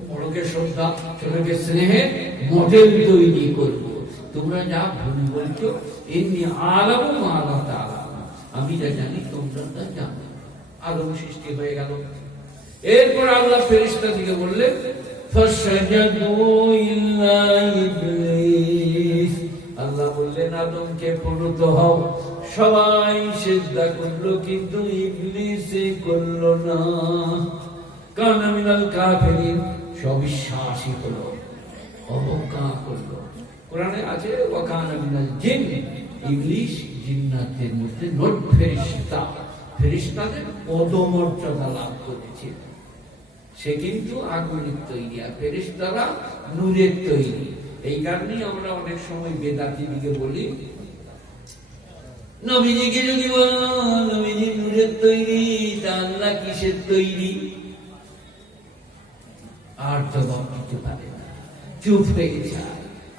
বড়কে শ্রদ্ধা, ছোটকে স্নেহের মডেল তৈরি করব। তোমরা যা ভুল বলছো, এমনি আলামু আল্লাহ তাআলা, আমি যা জানি তোমরা তা জানো। আদম সৃষ্টি হয়ে গেল। এরপর আল্লাহ ফেরেশতা দিকে বললেন ফাসাজাদু ইল্লা ইবলিস, আল্লাহ বললেন আদমকে প্রণত হও। সবাই সিজদা করলো, কিন্তু ইবলিস করলো না। কানা মিনাল কাফিরিন, সবিশ্বাসী হলো, অবজ্ঞা করলো। কোরআনে আছে ওয়া কানা মিনাল জিন, ইবলিস জিন্নাতের মধ্যে নট ফেরেশতা, ফেরেশতাদের পদমর্যাদা লাভ করেছে। সে কিন্তু আগুনের তৈরি, আর ফেরেশতারা নূরের তৈরি। এই কারণেই আমরা অনেক সময় বেদাতি দিকে বলি নবীজিকে যদি বলো নবীজি নূরের তৈরি, তা আল্লাহ কিসের তৈরি? আর তো বলতে পারে না, চুপ হয়ে গেছে।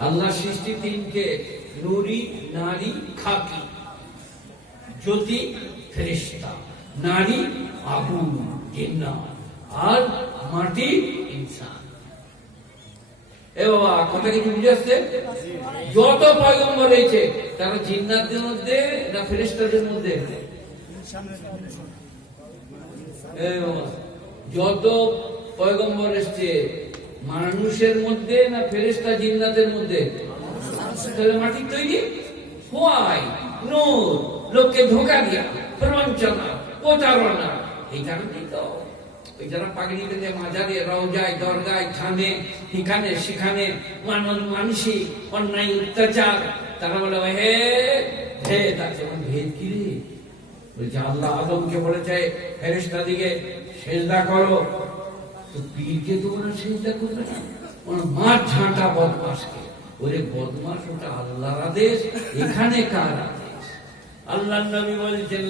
আল্লাহ সৃষ্টি তিনকে, নূরি, নারী, খাকি। জ্যোতি ফেরেশতা, নারী আগুন জিন্নাত, আর মাটি ইনসান। এ বাবা, কথা কি বুঝে আসছে? যত পয়গম্বর রয়েছে তারা জিন্নাতদের মধ্যে না ফেরেশতাদের মধ্যে? এ বাবা, যত পয়গম্বর এসছে মানুষের মধ্যে না ফেরেশতা জিন্নাতের মধ্যে? তাহলে মাটির তৈরি হয় নূর, লোককে ধোঁকা দিয়া, প্রবঞ্চনা, প্রতারণা। এই কারণেই তো ওই যারা পাগড়ি বেঁধে মাজারে, রওজায়, দরগায়, থানে, এখানে সেখানে মানসি অন্যায় অত্যাচার, তারা বলে হে ভেদ আছে। ভেদ কি রে? বলছে আল্লাহ আদমকে বলেছে ফেরেশতা দিকে সেজদা করো, তো পীরকে তো ওরা সেজদা করবে না, ওরা মাঠ ঝাঁটা বদমাসকে। ওরে বদমাস, ওটা আল্লাহর আদেশ, এখানে কার আদেশ? আল্লাহ নবী বলছেন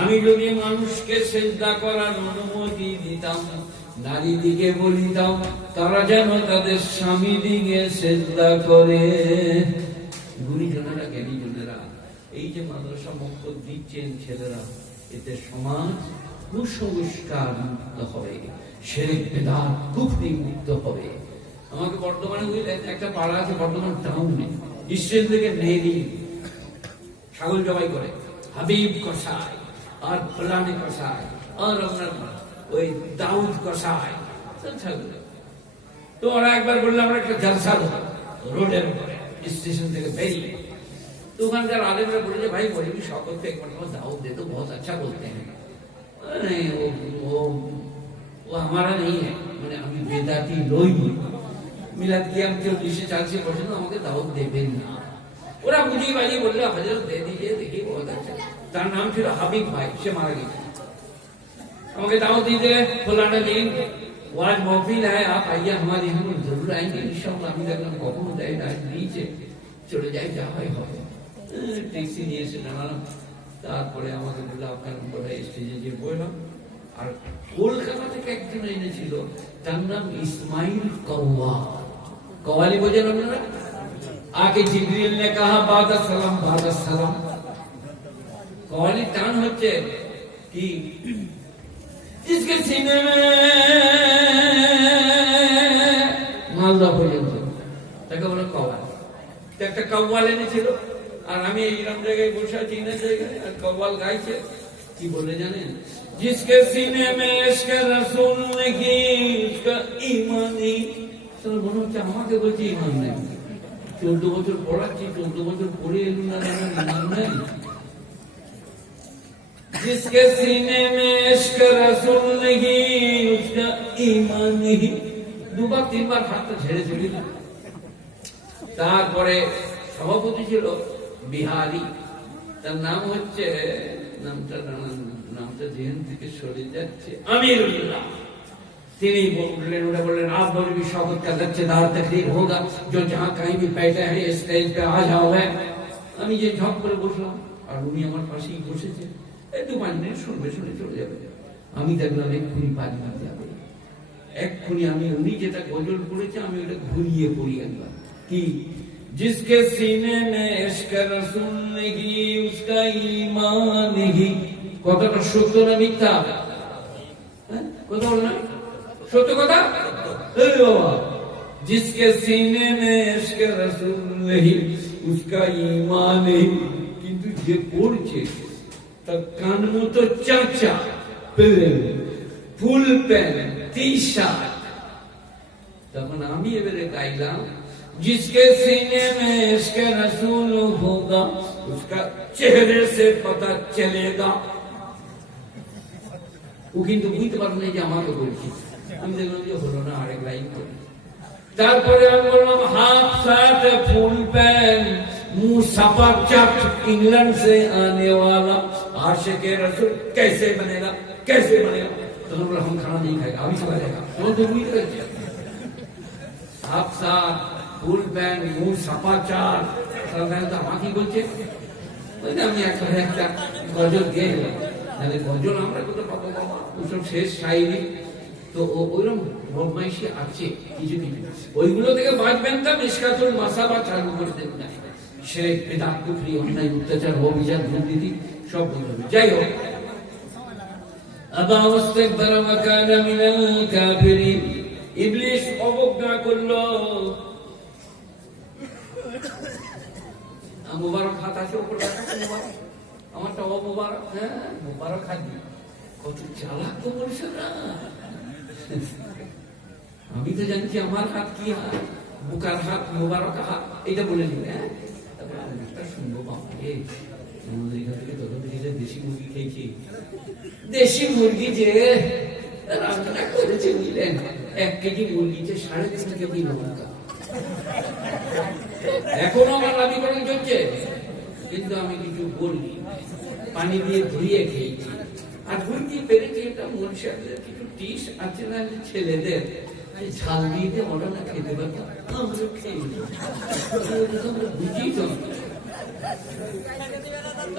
আমি যদি মানুষকে সেজদা করার অনুমতি দিতাম, নারী দিকে বলিতাম তারা যেন তাদের স্বামী দিকে সেজদা করে। গুণীজনেরা, জ্ঞানীজনেরা, এই যে মাদ্রাসা মক্তব দিচ্ছেন ছেলেরা, এতে সমাজ কুসংস্কার মুক্ত হবে, শিরক বিদআত কুফরি মুক্ত হবে। আমাকে বর্তমানে বুঝলেন একটা পাড়া আছে বর্তমান টাউনে, স্টেশন থেকে নেই ছাগল জবাই করে, হাবিব কসাই আর ফলানি কসাই আর আপনার ওই দাউদ কসাই, তো ওরা একবার বললো আমরা একটা জলসা দেবো রোডের উপরে, স্টেশন থেকে বেরিয়ে। तो ওখানকার আলেমরা বলেছে ভাই বলবি সকলকে একবার দাওয়াত दे दो, बहुत अच्छा बोलते हैं। नहीं वो हमारा नहीं है, মানে আমি বেদাতি লই। মিলাদ কি আমি 40-40% আমাকে দাওয়াত দেবেন না। ওরা বুঝি বাজি বললো হযরত দে দিজিয়ে, দেখি बहुत अच्छा। তার নাম ছিল হাবিব ভাই, সে মারা গেছে। আমাকে দাওয়াত দিতে ফলানা দিন ওয়াজ महफिल है, आप आइए हमारे यहाँ, जरूर आएंगे इंशाल्लाह। আমি দেখলাম কখনো দেয় না, নিচে চলে যায়, যা হয় হবে। ট্যাক্সি নিয়ে এসে দাঁড়ালাম, তারপরে আমাকে বললো আপনার বোধহয় স্টেজে যে বললাম। আর কলকাতা থেকে একজন এনেছিল, তার নাম ইসমাইল কওয়ালি, বোঝেন আপনারা? আগে জিবরিল ने कहा बाद सलाम। कव्वाली টান হচ্ছে কি जिसके सीने में মালদা পর্যন্ত, তাকে বলে কওয়ালি। একটা কওয়াল এনেছিল, আর আমি এইরকম জায়গায় বসে আছি না জায়গায়, আর কওয়াল গাইছে। কি বলে জানেন? जिसके सीने में इश्क रसूल नहीं उसका ईमान नहीं। মনে হচ্ছে আমাকে বলছে ইমান নেই। 14 বছর পড়াচ্ছি, 14 বছর পড়ে এলুম না, ইমান নেই। जिसके सीने में इश्क रसूल नहीं उसका ईमान नहीं। দুবার তিনবার হাতটা ঝেড়ে চলে গেল। তারপরে সভাপতি ছিল বিহারি, তার নাম হচ্ছে, নামটা জেহেন থেকে সরে যাচ্ছে, আমিরুল্লাহ। তিনি बोलने बोले आप बोले भी शौकत का लच्छेदार तकरीर होगा जो जहाँ कहीं भी बैठे हैं स्टेज पे आ जाओ है আমি যে ঝপ করে বসলাম আর উনি আমার পাশেই বসেছে একটু 5 মিনিট শুনবে শুনে চলে যাবে আমি দেখলাম এক্ষুনি পানি মারতে যাবে এক্ষুনি আমি উনি যেটা গজল পড়েছে আমি ওটা ঘুরিয়ে পড়ি একবার কি जिसके सीने में इश्क रसूल नहीं उसका ईमान नहीं কথাটা সত্য না মিথ্যা কথা বল না সত্য কথা এই বাবা जिसके सीने में इश्क रसूल नहीं उसका ईमान नहीं কিন্তু যে পড়ছে তার কান মতো চাচা ফুল প্যান্ট টি-শার্ট তখন আমি এবারে গাইলাম जिसके सीने में इश्क रसूल होगा उसका चेहरे से पता चलेगा ও কিন্তু বুঝতে পারবে না যে আমাকে বলছি আমি দেখলাম যে হলো না আরেক লাইন করি তারপরে আমি বললাম हाफ शर्ट फुल पैंट मुंह सपा चक इंग्लैंड से आने वाला आशिक रसूल कैसे बनेगा तो हम खाना नहीं खाएगा अभी चला जाएगा तो उम्मीद करते हाफ शर्ट ফুল প্যান্ট মুখ সাপা চার আমাকে বলছে আমি একটা গজল গেয়ে গেলাম গজল আমরা কোথাও পাবো বাবা ওসব শেষ শায়রি তো ওইরকম বদমাইশি আছে কিছু কিছু ওইগুলো থেকে বাঁচবেন তা মিশকাতুল মাসাবা চালু করে দেবেন না শিরক বিদআত কুফরি অন্যায় অত্যাচার অভিযান দুর্নীতি সব বন্ধ হবে যাই হোক আবা ওয়াস্তাকবার ওয়া কানা মিনাল কাফিরিন ইবলিস অবজ্ঞা করলো মুবারক হাত আছে উপর আমারটা অমুবারক হ্যাঁ মুবারক হাত কত চালাক তো বলছে না আমি তো জানছি আমার হাত কি হাত বুকার হাত মুবারক হাত এটা বলে দিবে হ্যাঁ তারপরে আমি একটা শুনবো বাবাকে আমাদের এখান থেকে তখন থেকে দেশি মুরগি খেয়েছি দেশি মুরগি যে রান্না করেছে বুঝলেন 1 কেজি মুরগি যে 3.5 কেজি লঙ্কা এখনো আমার লাভীকরণ চলছে কিন্তু আমি কিছু বলি পানি দিয়ে ধুইয়ে খেয়েছি আর ধুইতে পেরেছি এটা মনুষ্যদের কিছু টিস আছে না ছেলেদের ঝাল দিয়ে ওরা না খেতে পারতাম আমরা খেয়ে বুঝি তো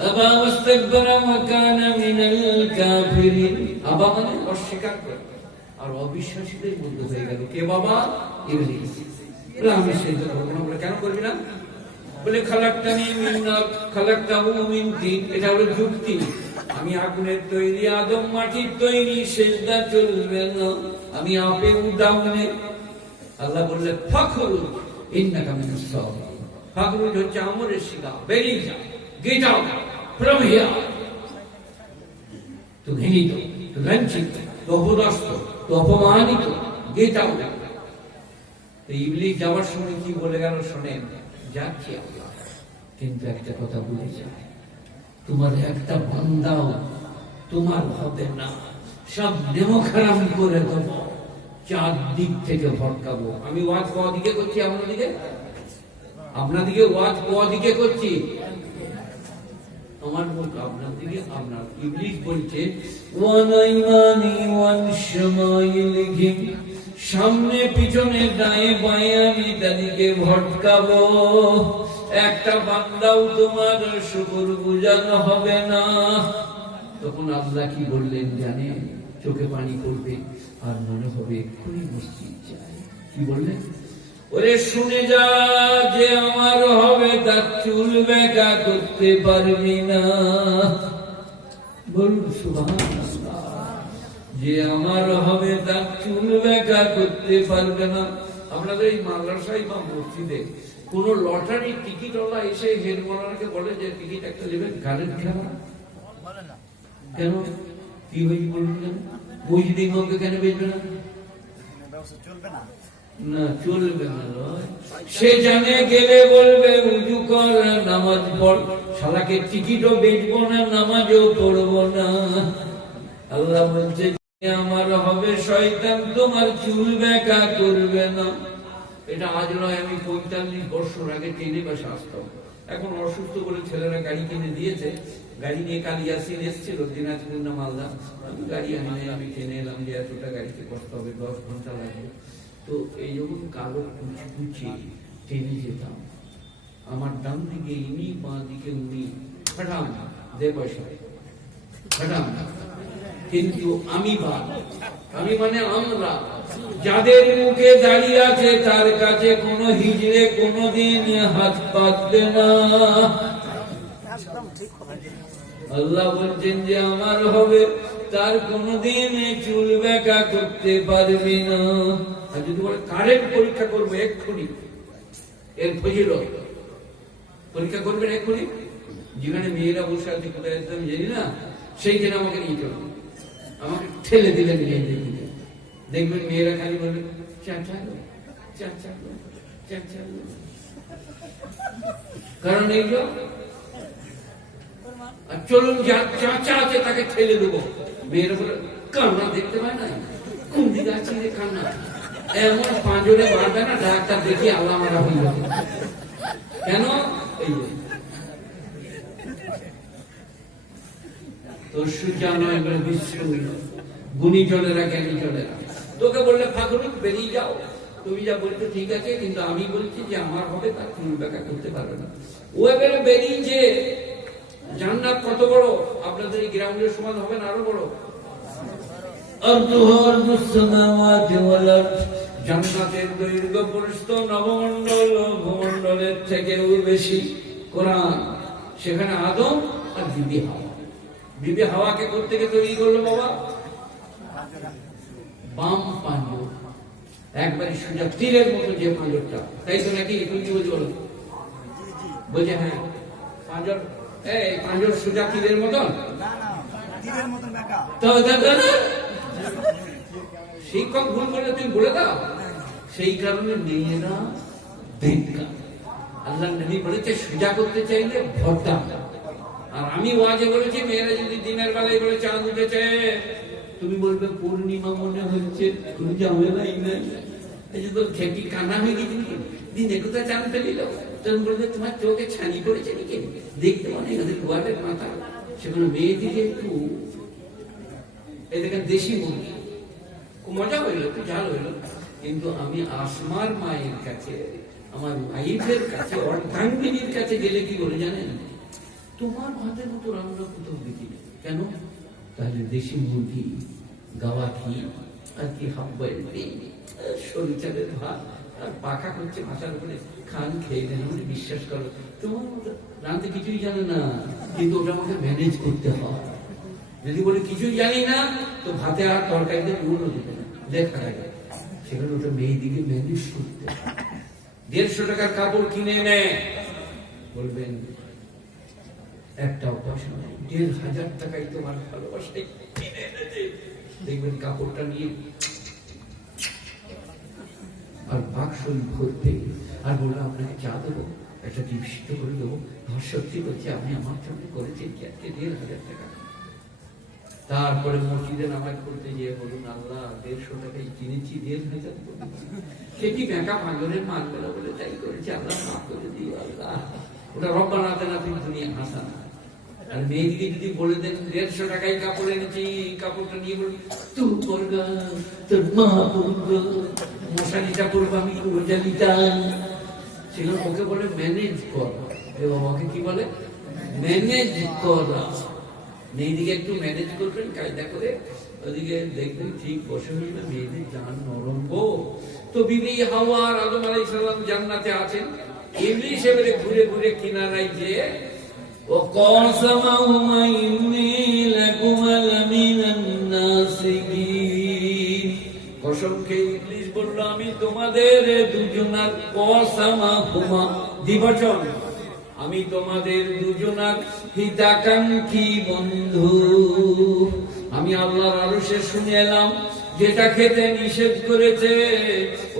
আবা ওয়াস্তাকবারা ওয়া কানা মিনাল কাফিরিন আবা মানে অস্বীকার করে আর অবিশ্বাসীদের মধ্যে হয়ে গেল কে বাবা ইবলিস আমি সেটা করবো না কেন করবি না বলে খালাকতানি মিন নার খালাকতাহু মিন তিন এটা হলো যুক্তি আমি আগুনের তৈরি আদম মাটির তৈরি সেজদা চলবে না আমি আপে উঠাউনে আল্লাহ বললে ফাখরুজ ইন্নাকা মিনাস সাবিরিন ফাখরুজ হচ্ছে আমরের শিখা বেরিয়ে যা গেট আউট ফ্রম হিয়ার তুই ঘৃণিত তুই লাঞ্ছিত তুই অপদস্থ তুই অপমানিত গেট আউট ইবলিস যাওয়ার সময় কি বলে গেল শোনেন যাচ্ছি আল্লাহ কিন্তু একটা কথা বলে যায় তোমার একটা বান্দাও তোমার হবে না সব নেমখারাম করে দেবো চারদিক থেকে ভটকাবো আমি ওয়াজ কদিকে করছি আপনাদিকে ওয়াজ কদিকে করছি আমার মুখ আপনার দিকে আপনার ইবলিস বলছে ওয়ানাইমানি ওয়ান শামাইলিহিম সামনে পিছনে দায়ে বায়ে আমি তাদেরকে ভটকাবো একটা বান্দাও তোমার শুকরগুজার হবে না তখন আল্লাহ কি বললেন জানেন চোখে পানি পড়বে আর মনে হবে এক্ষুনি মসজিদ যায় কি বললেন ওরে শুনে যা যে আমার হবে তার চুল বেঁকা করতে পারবি না বলুন সুবহানাল্লাহ যে আমার হবে তার চুল বেঁকা করতে পারবে না আপনাদের এই মাদ্রাসায় বা মসজিদে কোন লটারি টিকিটওয়ালা এসে হেডমাস্টারকে বলে যে টিকিট একটা নেবেন গাড়ির খেলা কেন কি হয়েছে বলবেন মসজিদে ইমামকে কেন বেচবে না চলবে না না চলবে না সে জানে গেলে বলবে উজু কর নামাজ পড় শালাকে টিকিটও বেচবো না নামাজও পড়বো না আল্লাহ বলছে আমার হবে শয়তান তোমার চুল বেঁকা করবে না এটা আজ নয় আমি 45 বছর আগে ট্রেনে বসে আসতাম এখন অসুস্থ বলে ছেলেরা গাড়ি কিনে দিয়েছে গাড়ি নিয়ে কাল ইয়াসিন এসেছিল দিনাজপুর না মালদা, আমি গাড়ি আনি আমি টেনে এলাম যে এতটা গাড়িতে কষ্ট হবে, 10 ঘন্টা লাগবে। তো এই যখন কালো কুচি টেনে যেতাম, আমার ডান দিকে ইনি, বাঁ দিকে উনি, ফাটাম দে পয়সা ফাটাম, কিন্তু আমি আমি মানে আমরা যাদের মুখে দাঁড়িয়ে আছে তার কাছে কোনো হিজড়ে কোনোদিন হাত পাতবে না। আল্লাহ বলছেন যে আমার হবে, তার কোনোদিন চুল বেঁকা করতে পারবে না। আর যদি বলে কারেন্ট পরীক্ষা করবো এক্ষুনি, এর ফজিলত পরীক্ষা করবেন এক্ষুনি, যেখানে মেয়েরা বসে আছে কোথায় আমি জানি না, সেইখানে আমাকে নিয়ে চলবে, আমাকে ঠেলে দিলেন নিয়ে দিকে, দেখবেন মেয়েরা খালি বলবে চাচালো চাচালো চাচালো, কারণ এই যে আর চলুন যার চাচা আছে তাকে ঠেলে দেবো। মেয়েরা বলে কান্না দেখতে পায় না, কোন দিকে আছে রে কান্না, এমন পাঁজরে মারবে না, ডাক্তার দেখি আল্লাহ মারা হয়ে যাবে। কেন? এই তো সুজা নয় বিশ্ব গুণীজনেরা জ্ঞানীজনেরা তোকে বললে ফাগুন বেরিয়ে যাও, তুমি যা বলছো ঠিক আছে, কিন্তু আমি বলছি যে আমার হবে তার কোন ব্যাখ্যা করতে পারবে না। ও এবারে বেরিয়েছে, জান্নাত কত বড়, আপনাদের এই গ্রাউন্ডের সমান হবে না আরো বড়। জান্নাতের দৈর্ঘ্য প্রস্থ নবমণ্ডল ভূমণ্ডলের থেকেও বেশি। কোরআন সেখানে আদম আর বিবি হাওয়া, বিবি হাওয়াকে কোত্থেকে তৈরি করলো বাবা? বাম পাঁজর, একবারে সোজা তীরের মতো যে পাঁজরটা, তাই তো নাকি? তুমি কি বলছো বলো? বলছে হ্যাঁ পাঁজর, এই পাঁজর সোজা তীরের মতন, শিক্ষক ভুল করলে তুমি বলে দাও। সেই কারণে মেয়েরা বেকা, আল্লাহ নবী বলেছে সোজা করতে চাইলে ভর্তা। আর আমি ওয়াজে বলেছি মেয়েরা যদি দিনের বেলায় বলে চাঁদ উঠেছে, তুমি বলবে পূর্ণিমা মনে হচ্ছে, তুমি জানবে না এই নাই, এই যে তোর খেপি কান্না হয়ে গেছে নাকি, দিনে কোথায় চাঁদ ফেলিল, তখন বলবে তোমার চোখে ছানি পড়েছে নাকি, দেখতে মানে ওদের গোয়ালের মাথা। সেখানে মেয়েদিকে একটু এই দেখেন দেশি মুরগি, খুব মজা হইলো, একটু ঝাল হইলো, কিন্তু আমি আসমার মায়ের কাছে, আমার ওয়াইফের কাছে, অর্ধাঙ্গিনীর কাছে গেলে কি বলে জানেন? তোমার ভাতের মতো রান্না কোথাও দেখি না। কেন? তাহলে দেশি মুরগি, গাওয়া ঘি আর কি হাব্বাই সরু চালের ভাত আর পাখা করছে মাথার উপরে, খান খেয়ে দেন, আমি বিশ্বাস করো তোমার মতো রান্না কিছুই জানে না, কিন্তু ওটা আমাকে ম্যানেজ করতে হয়। যদি বলি কিছুই জানি না, তো ভাতে আর তরকারিতে পুরনো দিতে না, লেখা থাকে সেখানে ওটা মেয়েদিকে ম্যানেজ করতে। 150 টাকার কাপড় কিনে নেয়, বলবেন একটাও পয়সা নেই, 1500 টাকাই তোমার ভালোবাসায় কিনে এনেছে, দেখবেন কাপড়টা নিয়ে আর বাক্স ভরতে, আর বললো আপনাকে চা দেবো, একটা দীপশিত করে দেবো, সত্যি করছি আপনি আমার জন্য করেছেন কি আজকে 1500 টাকা। তারপরে মসজিদে নামাজ পড়তে গিয়ে বলুন আল্লাহ 150 টাকায় কিনেছি, 1500 সেটি ব্যাঁকা পাঁজরের মানবেলা বলে তাই করেছি, আল্লাহ মাফ করে দিও আল্লাহ, ওটা রব্বানা আতিনা ফিদ দুনিয়া হাসানা। আর মেয়েদিকে যদি বলে দেন 150 টাকায় কাপড় এনেছি, কাপড়টা নিয়ে বলবি তুই পরগা, তোর মা পরগা, মশারিটা পরবো আমি রোজালিটান, সেখানে ওকে বলে ম্যানেজ কর। বাবাকে কি বলে? ম্যানেজ করা। মেয়েদিকে একটু ম্যানেজ করবেন কায়দা করে, ওদিকে দেখবেন ঠিক বসে হইবে, মেয়েদের জান নরম গো। তো বিবি হাওয়া আর আদম আলাইহিস সালাম জান্নাতে আছেন, ইবলিস এবারে ঘুরে ঘুরে কিনারায় যে وقاسمهما إني لكما لمن الناصحين, কসম খেয়ে ইবলিস বলল আমি তোমাদের দুজনার, কসামাহুমা দ্বিবচন, আমি তোমাদের দুজনার হিতাকাঙ্ক্ষী বন্ধু। আমি আল্লাহর আরশে শুনে এলাম যেটা খেতে নিষেধ করেছে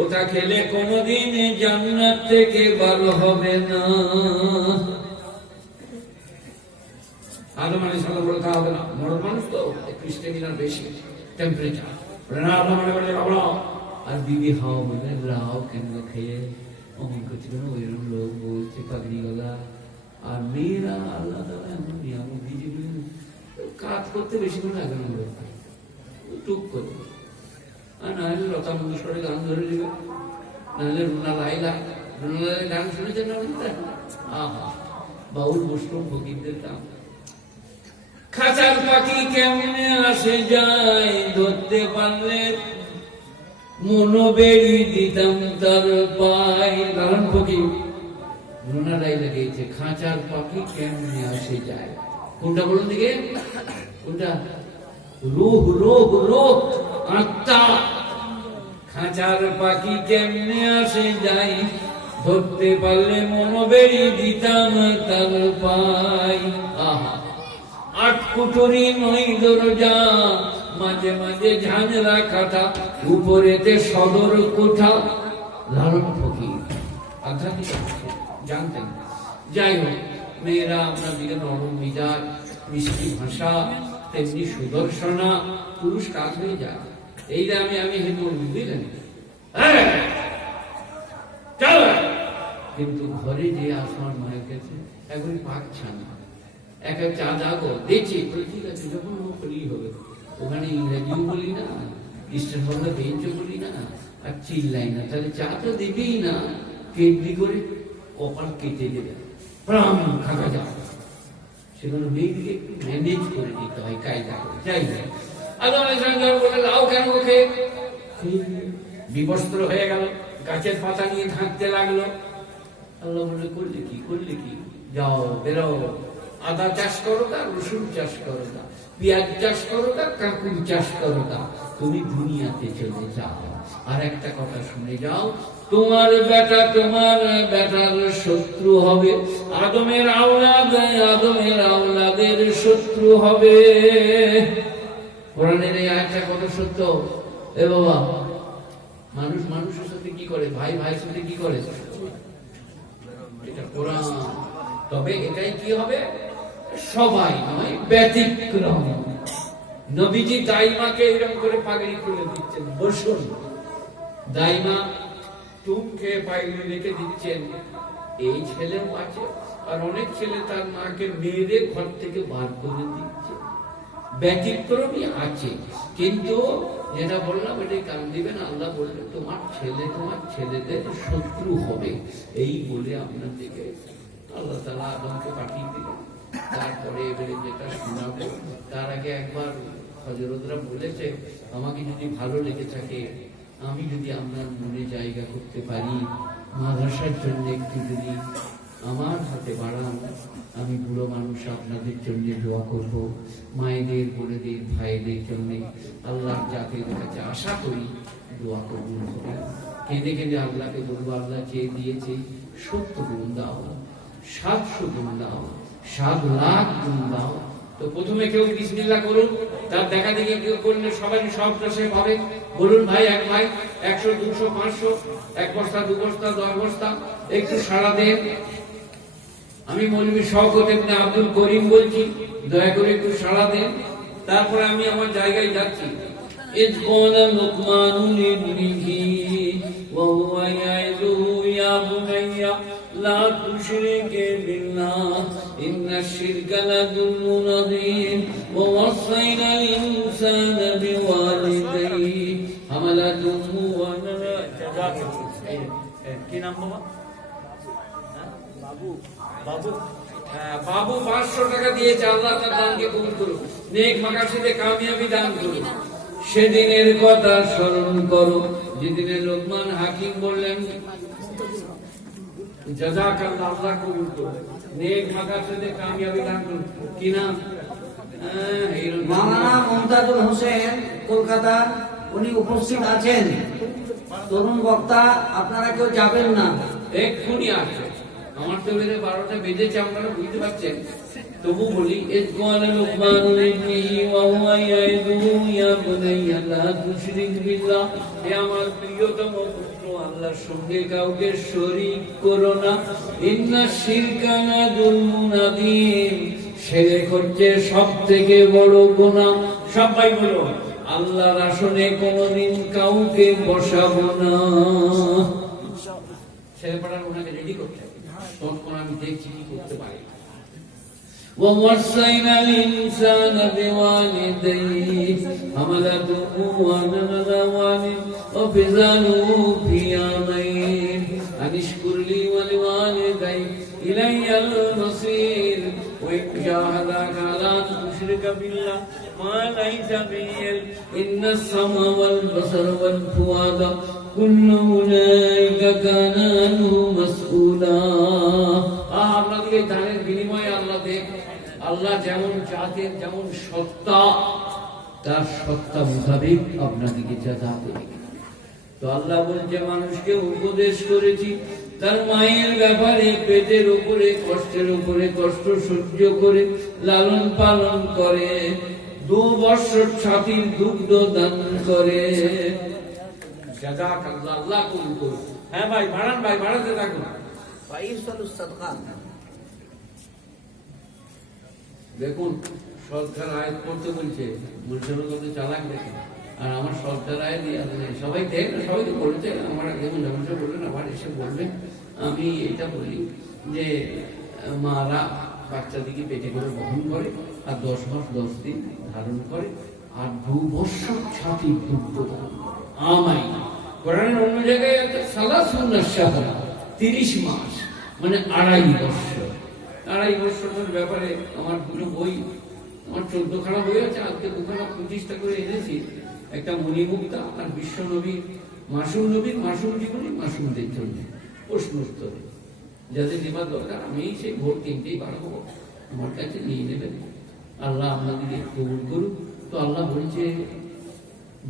ওটা খেলে কোনোদিন জান্নাত থেকে বার হবে না। আদম আলাইহিস সালাম বলে তা হবে না, মরদ মানুষ তো ক্রিস্টিয়ানিরা বেশি টেম্পারেচার বলে না, আদম বলে রাও, আর বিবি হাওয়া বলে রাও কেন খেয়ে অমন করছে কেন, ওইরকম লোক বলছে পাগড়ি গলা আর মেয়েরা আল্লাহ তাআলা এমন নিয়ামত দিয়েছে, কাজ করতে বেশিক্ষণ লাগে না, টুক করে। আর নাহলে লতা মঙ্গেশকরের গান ধরে নেবে, নাহলে রুনা লাইলা, রুনা লাইলা গান শুনেছেন না? আহা, বাউল মুসলিম ফকিরদের গান। খাঁচার পাখি কেমনে আসে যায়, ধরতে পারলে মনোবেড়ি দিতাম তার পায়। লালন ফকির রুনা লাইলা গেয়েছে, খাঁচার পাখি কেমনে আসে যায়। কোনটা বলুন দিকে? কোনটা? রূহ রূহ রূহ, আত্মা। খাঁচার পাখি কেমনে আসে যায়, ধরতে পারলে মনোবেড়ি দিতাম তার পাই। আহা, আট কুঠুরি নই দরজা, মাঝে মাঝে ঝাঁঝরা কাটা, উপরেতে সদর কোঠা। লালন ফকির আধ্যাত্মিক জানতেন। যাই হোক, মেয়েরা আমরা দিকে নরম মিজাজ, মিষ্টি ভাষা, তেমনি সুদর্শনা, পুরুষ কাজ হয়ে যায়। এইটা আমি হিন্দু বুঝলেন, কিন্তু ঘরে যে আসমান মায়ের কাছে এখন পাকছে না। এক চা দাগো দেখছি, ঠিক আছে, যখন ফ্রি হবে ওখানে ইংরেজিও বলি না, ইস্টার্ন বাংলা বেঞ্চও বলি না, আর চিল্লাই না, তাহলে চা তো দেবেই না, কেটলি করে কপাল কেটে দেবে, প্রাণ খাওয়া যাবে। সেগুলো মেয়েদিকে একটু ম্যানেজ করে দিতে হয়, কায়দা করে। যাই হোক, বলে লাউ কেন ওকে বিবস্ত্র হয়ে গেল, গাছের পাতা নিয়ে থাকতে লাগলো। আল্লাহ বলে, করলে কি, করলে কি, যাও বেরো, আদা চাষ করো না, রসুন চাষ করো না, পেঁয়াজ চাষ করো না, কাকুর চাষ করো না, তুমি দুনিয়াতে চলে যাও। আর একটা কথা শুনে যাও, তোমার বেটা তোমার বেটার শত্রু হবে, আদমের আওলাদ আদমের আওলাদের শত্রু হবে। কোরআনের এই আয়াতটা কত সত্য। এ বাবা, মানুষ মানুষের সাথে কি করে, ভাই ভাইয়ের সাথে কি করে, এটা কোরআন। তবে এটাই কি হবে, সবাই নয়, ব্যতিক্রম। নবীজি দাইমাকে এরকম করে পাগড়ি খুলে দিচ্ছেন, বসুন। দাইমা চুপ খেয়ে পাগড়ি রেখে দিচ্ছেন। এই ছেলেও আছে, আর অনেক ছেলে তার মাকে মেরে ঘর থেকে বার করে দিচ্ছে। ব্যতিক্রমই আছে, কিন্তু যেটা বললাম এটাই কান দিবেন। আল্লাহ বললেন তোমার ছেলে তোমার ছেলেদের শত্রু হবে, এই বলে আপনাদেরকে আল্লাহ তাআলা আদমকে পাঠিয়ে দিলেন। তারপরে এবারে যেটা শোনাবো, তার আগে একবার হযরতরা বলেছে, আমাকে যদি ভালো লেগে থাকে, আমি যদি আপনার মনে জায়গা করতে পারি, মাদ্রাসার জন্য একটু যদি আমার হাতে বাড়ান, আমি বুড়ো মানুষ আপনাদের জন্য দোয়া করব, মায়েদের বোনেদের ভাইদের জন্য আল্লাহর জাতের কাছে আশা করি দোয়া কবুল হবে। কেঁদে কেঁদে আল্লাহকে বলবো, আল্লাহ চেয়ে দিয়েছে 70 গুণ দাও, 700 গুণ দাও, 7 লাখ গুণ দাও। তো প্রথমে কেউ বিসমিল্লাহ করুন, তার দেখা দেখি কেউ করলে সবাই সবটা সে ভাবে। বলুন ভাই, এক ভাই 100 200 500, 1 বস্তা 2 বস্তা 10 বস্তা, একটু সাড়া দেন। আমি মৌলভী শওকত ইবনে আব্দুল করিম বলছি, দয়া করে একটু সাড়া দেন। তারপরে আমি আমার জায়গায় যাচ্ছি। إذ قال لقمان لابنه وهو يعظه يا بني لا تشرك بالله إن الشرك لظلم عظيم ووصينا الإنسان بوالديه حملته কি নাম বাবা? বাবু 500 টাকা দিয়েছে, আল্লাহ তার দানকে কবুল করুন, নেক মাকাসিদে কামিয়াবি দান করুন। সেদিনের কথা স্মরণ করো যেদিনে লোকমান হাকিম বললেন জাযাকাল্লাহ, আল্লাহ কবুল করুন, নেক মাকাসিদে কামিয়াবি দান করুন। কি নাম? মাওলানা মুমতাজুল হোসেন, কলকাতা, উনি উপস্থিত আছেন। তরুণ বক্তা, আপনারা কেউ যাবেন না, এক্ষুনি আসবে। আমার তো বেড়ে 12টা বেজেছে, আপনারা বুঝতে পারছেন, তবু বলি আমার প্রিয়তম পুত্র, আল্লাহর সঙ্গে কাউকে শরীক করো না। ইন্নাশ শিরকা লাযুলমুন আযীম, শিরক হচ্ছে সবথেকে বড় গুনাহ। সবাই বলো, আল্লাহর আসনে কোনদিন কাউকে বসাবো না। ছেলেপাড়ার ওনাকে রেডি করতে হবে, তখন আমি দেখছি কি করতে পারি। ووصينا الإنسان بوالديه حملته وحملها وفصاله في عامين أن اشكر لي ولوالديك إلي المصير وإن جاهداك على أن تشرك بالله ما ليس به علم إن السمع والبصر والفؤاد كل أولئك كان عنه مسؤولا আপনাদেরকে দানের বিনিময়ে আল্লাহ দেখ আল্লাহ যেমন চাঁদের যেমন সত্তা তার সত্তা মোতাবেক আপনাদেরকে যা দেবে তো আল্লাহ বলছে মানুষকে উপদেশ করেছি তার মায়ের ব্যাপারে পেটের উপরে কষ্টের উপরে কষ্ট সহ্য করে লালন পালন করে 2 বছর ছাতির দুগ্ধ দান করে জাযাকাল্লাহ আল্লাহ কবুল করুন হ্যাঁ ভাই বাড়াতে থাকুন দেখুন সরকার আয়াত করতে বলছে কত চালাক দেখে আর আমার সরকার আয়াত সবাই দেখ সবাই তো বলছে আমার যেমন জামাশা বললেন আবার এসে বলবেন আমি এটা বলি যে মারা বাচ্চাদিকে পেটে করে বহন করে আর 10 মাস 10 দিন ধারণ করে আর 2 বছর ছাতির দুগ্ধ দান আমাই কোরআনের অন্য জায়গায় একটা সালাসুন্নাহ শাহরা 30 মাস মানে 2.5 বছর 2.5 বছরের ব্যাপারে আমার দুটো বই আমার 14 খানা বই আছে আজকে 2 খানা 25টা করে এনেছি একটা মণিমুক্তা আর বিশ্ব নবীর মাসুম জীবনী মাসুমদের জন্য প্রশ্ন উত্তরে যাদের নেবার দরকার আমি সেই ভোর 3টেই বাড়াবো আমার কাছে নিয়ে নেবেন আল্লাহ আপনাদেরকে কবুল করুক তো আল্লাহ বলছে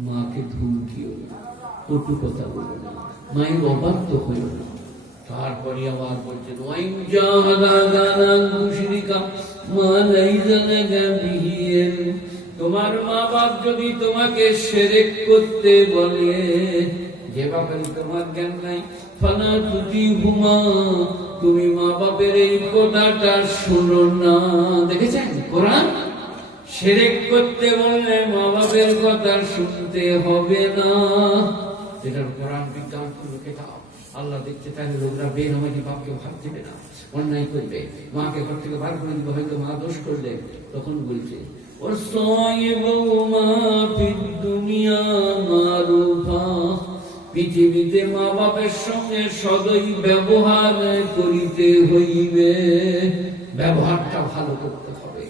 মাকে ধুমকিও না কটু কথা বলো না মায়ের অবাধ্য হইও না তারপরে আবার বলছেন ওয়াইন জাহাদানা মুশরিকা মা লাইসা লাকা বিহি ইলম তোমার মা বাপ যদি তোমাকে শিরক করতে বলে যে ব্যাপারে তোমার জ্ঞান নাই ফালা তুতিহুমা তুমি মা বাপের এই কথাটা শোনো না দেখেছেন কোরআন শিরক করতে বললে মা বাপের কথা শুনতে হবে না যেটা কোরআন বিজ্ঞান পূর্বকে দাও আল্লাহ দেখতে চাইলে লোকরা বেনামাজি বাপকে ভাব দিবে না অন্যায় করবে মাকে ঘর থেকে বার করে দিবে হয়তো মা দোষ করলে তখন বলছে ওর সাইয়্যিবুমা ফিদ দুনিয়া মারুফা পৃথিবীতে মা বাপের সঙ্গে সদয় ব্যবহার করিতে হইবে ব্যবহারটা ভালো করতে হবে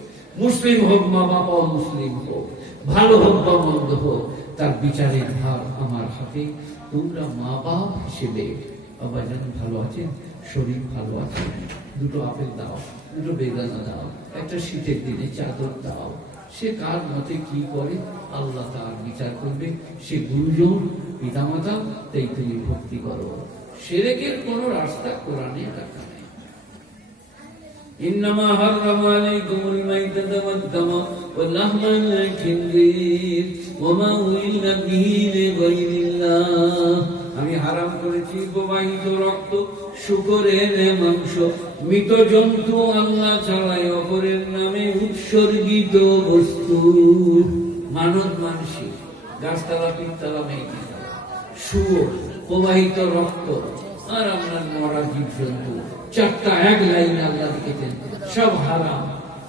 মুসলিম হোক মা বাপ অমুসলিম হোক ভালো হোক বা মন্দ হোক তার বিচারের ভার আমার হাতে তোমরা মা বাপ হিসেবে বাবা যেন ভালো আছেন শরীর ভালো আছে 2টো আপেল দাও 2টো বেদানা দাও একটা শীতের দিনে চাদর দাও সে কার মতে কি করে আল্লাহ তার বিচার করবে সে গুরুজন পিতামাতা তাই তুমি ভক্তি করো শিরকের কোন রাস্তা কোরআনে লেখা নেই إنما حرم عليكم الميتة والدم ولحم الخنزير وما أهل به لغير الله আমি হারাম করেছি প্রবাহিত রক্ত শূকরের মাংস মৃত জন্তু আল্লাহ ছাড়াই অপরের নামে উৎসর্গিত বস্তু মানব মানসি গাছতলা পিততলা মেঘতলা শুয়োর প্রবাহিত রক্ত আর আপনার মরা জীব জন্তু 4টা এক লাইন আল্লাহ লিখেছেন সব হারাম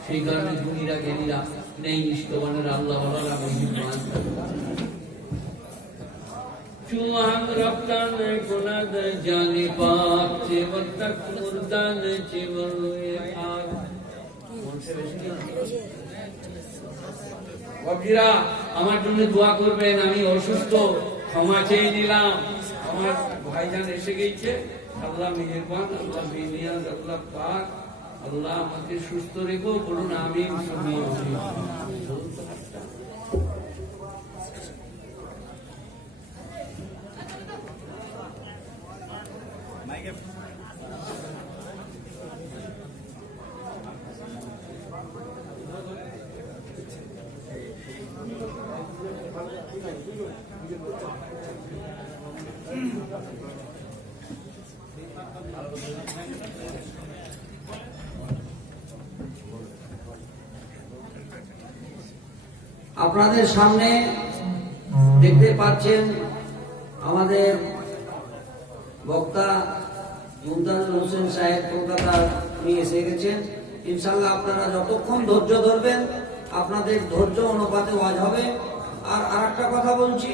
সেই কারণে গুণীরা জ্ঞানীরা নেই নিষ্ঠবানের আল্লাহ ওয়ালারা মেহমান चूहान रफ्तान गुनाद जाने पाक चेवर तक मुर्दान चेवर आग বাবজিরা আমার জন্য দোয়া করবেন আমি অসুস্থ ক্ষমা চেয়ে নিলাম আমার ভাইজান এসে গেছে আল্লাহ মেহেরবান আল্লাহ বেনিয়াজ আল্লাহ পাক আল্লাহ আমাকে সুস্থ রেখো বলুন আমিন আপনাদের সামনে দেখতে পাচ্ছেন আমাদের বক্তা মুমতাজুল হোসেন সাহেব কলকাতা উনি এসে গেছেন ইনশাল্লাহ আপনারা যতক্ষণ ধৈর্য ধরবেন আপনাদের ধৈর্য অনুপাতে ওয়াজ হবে। আর আরেকটা কথা বলছি,